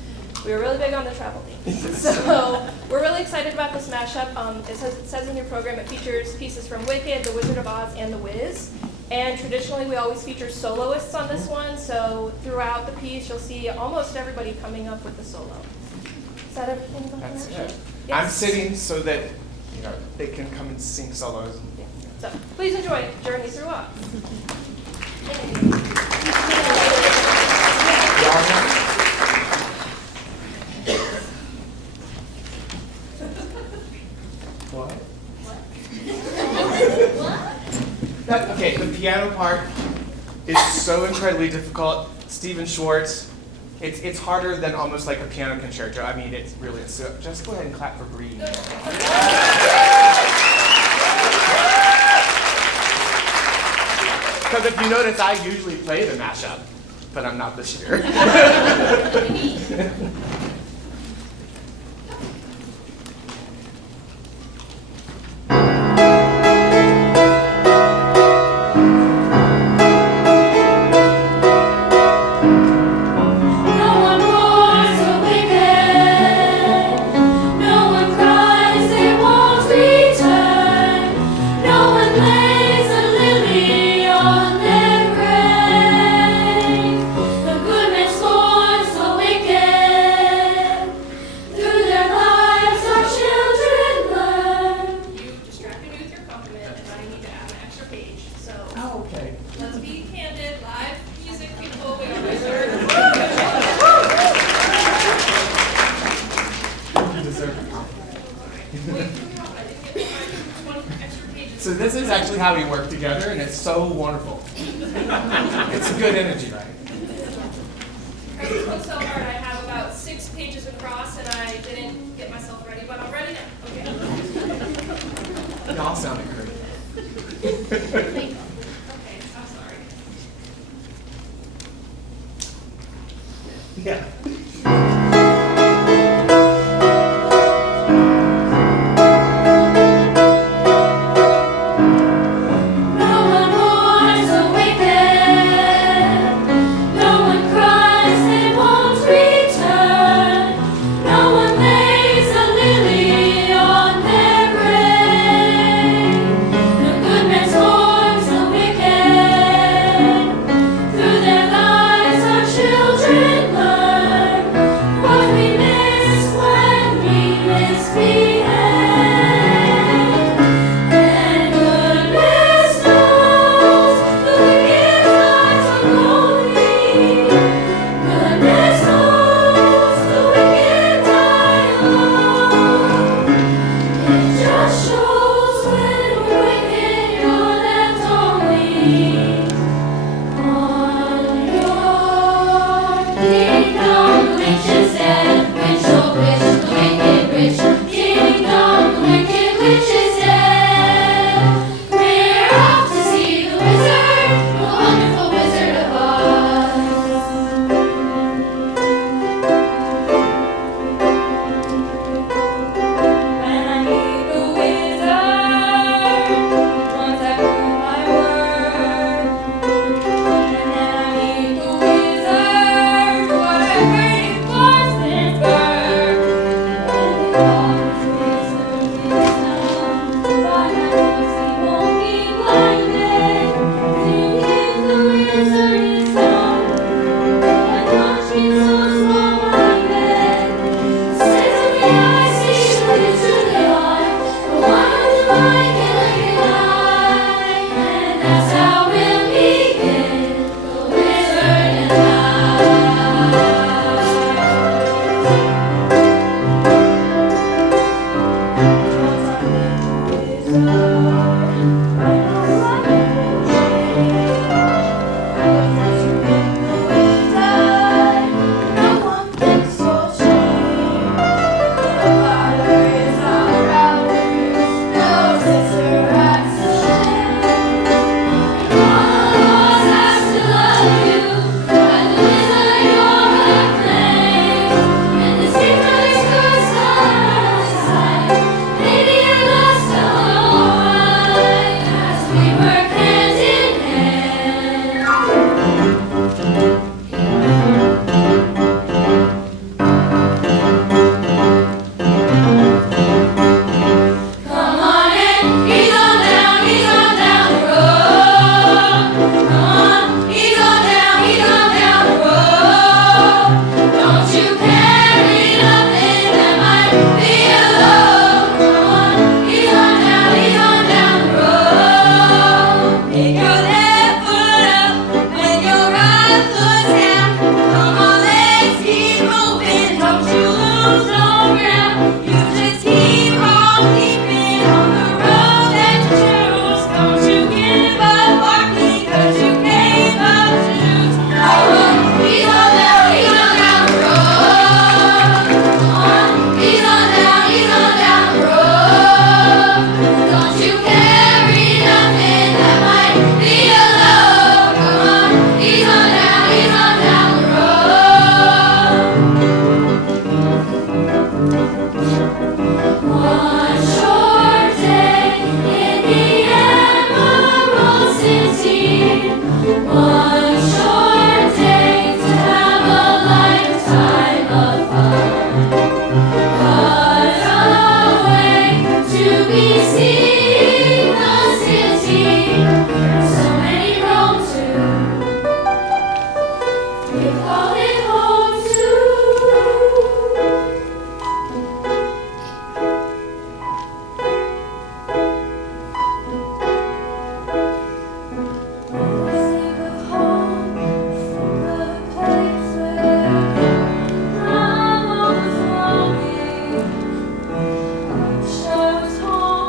We were really big on the travel theme. So we're really excited about this mashup. It says in your program it features pieces from Wicked, The Wizard of Oz, and The Wiz. And traditionally we always feature soloists on this one, so throughout the piece you'll see almost everybody coming up with the solo. Is that everything about That's the mashup? it. Yes. I'm sitting so that they can come and sing solos. Yeah. So please enjoy Journey Through Oz. What? Okay, the piano part is so incredibly difficult. Stephen Schwartz, it's harder than almost like a piano concerto. I mean, it really is. So just go ahead and clap for Bree. Because if you notice, I usually play the mashup, but I'm not this year. So this is actually how we work together, and it's so wonderful. It's a good energy, right? I was worked so hard, I have about 6 pages across, and I didn't get myself ready, but I'm ready now. Okay. Y'all sounded great. Okay, I'm sorry. Yeah. Goodness, Lord. to be seen the city. So many roam to. We call it home think of home, think of a place where love was flowing. Shows home.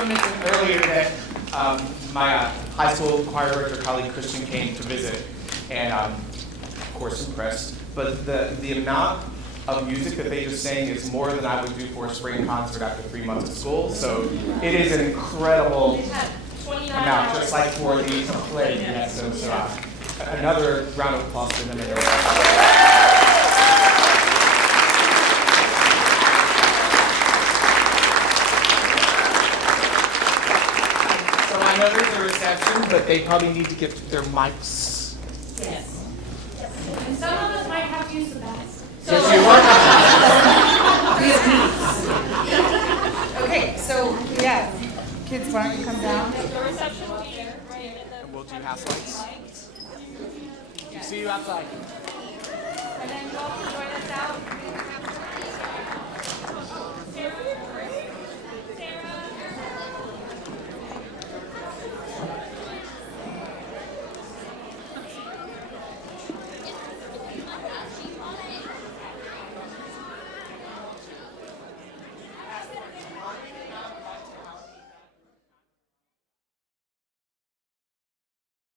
also mention earlier that my high school choir director colleague Christian came to visit, and of course impressed. But the amount of music that they just sang is more than I would do for a spring concert after 3 months of school. So it is an incredible amount, just like for the play. Yes, so another round of applause for them and their work. I know there's a reception, but they probably need to get their mics. Yes. And some of us might have to use the bathroom. Okay, so yeah, kids, why don't you come down? The reception will be here. And we'll do house lights. See you outside. And then you all can join us out.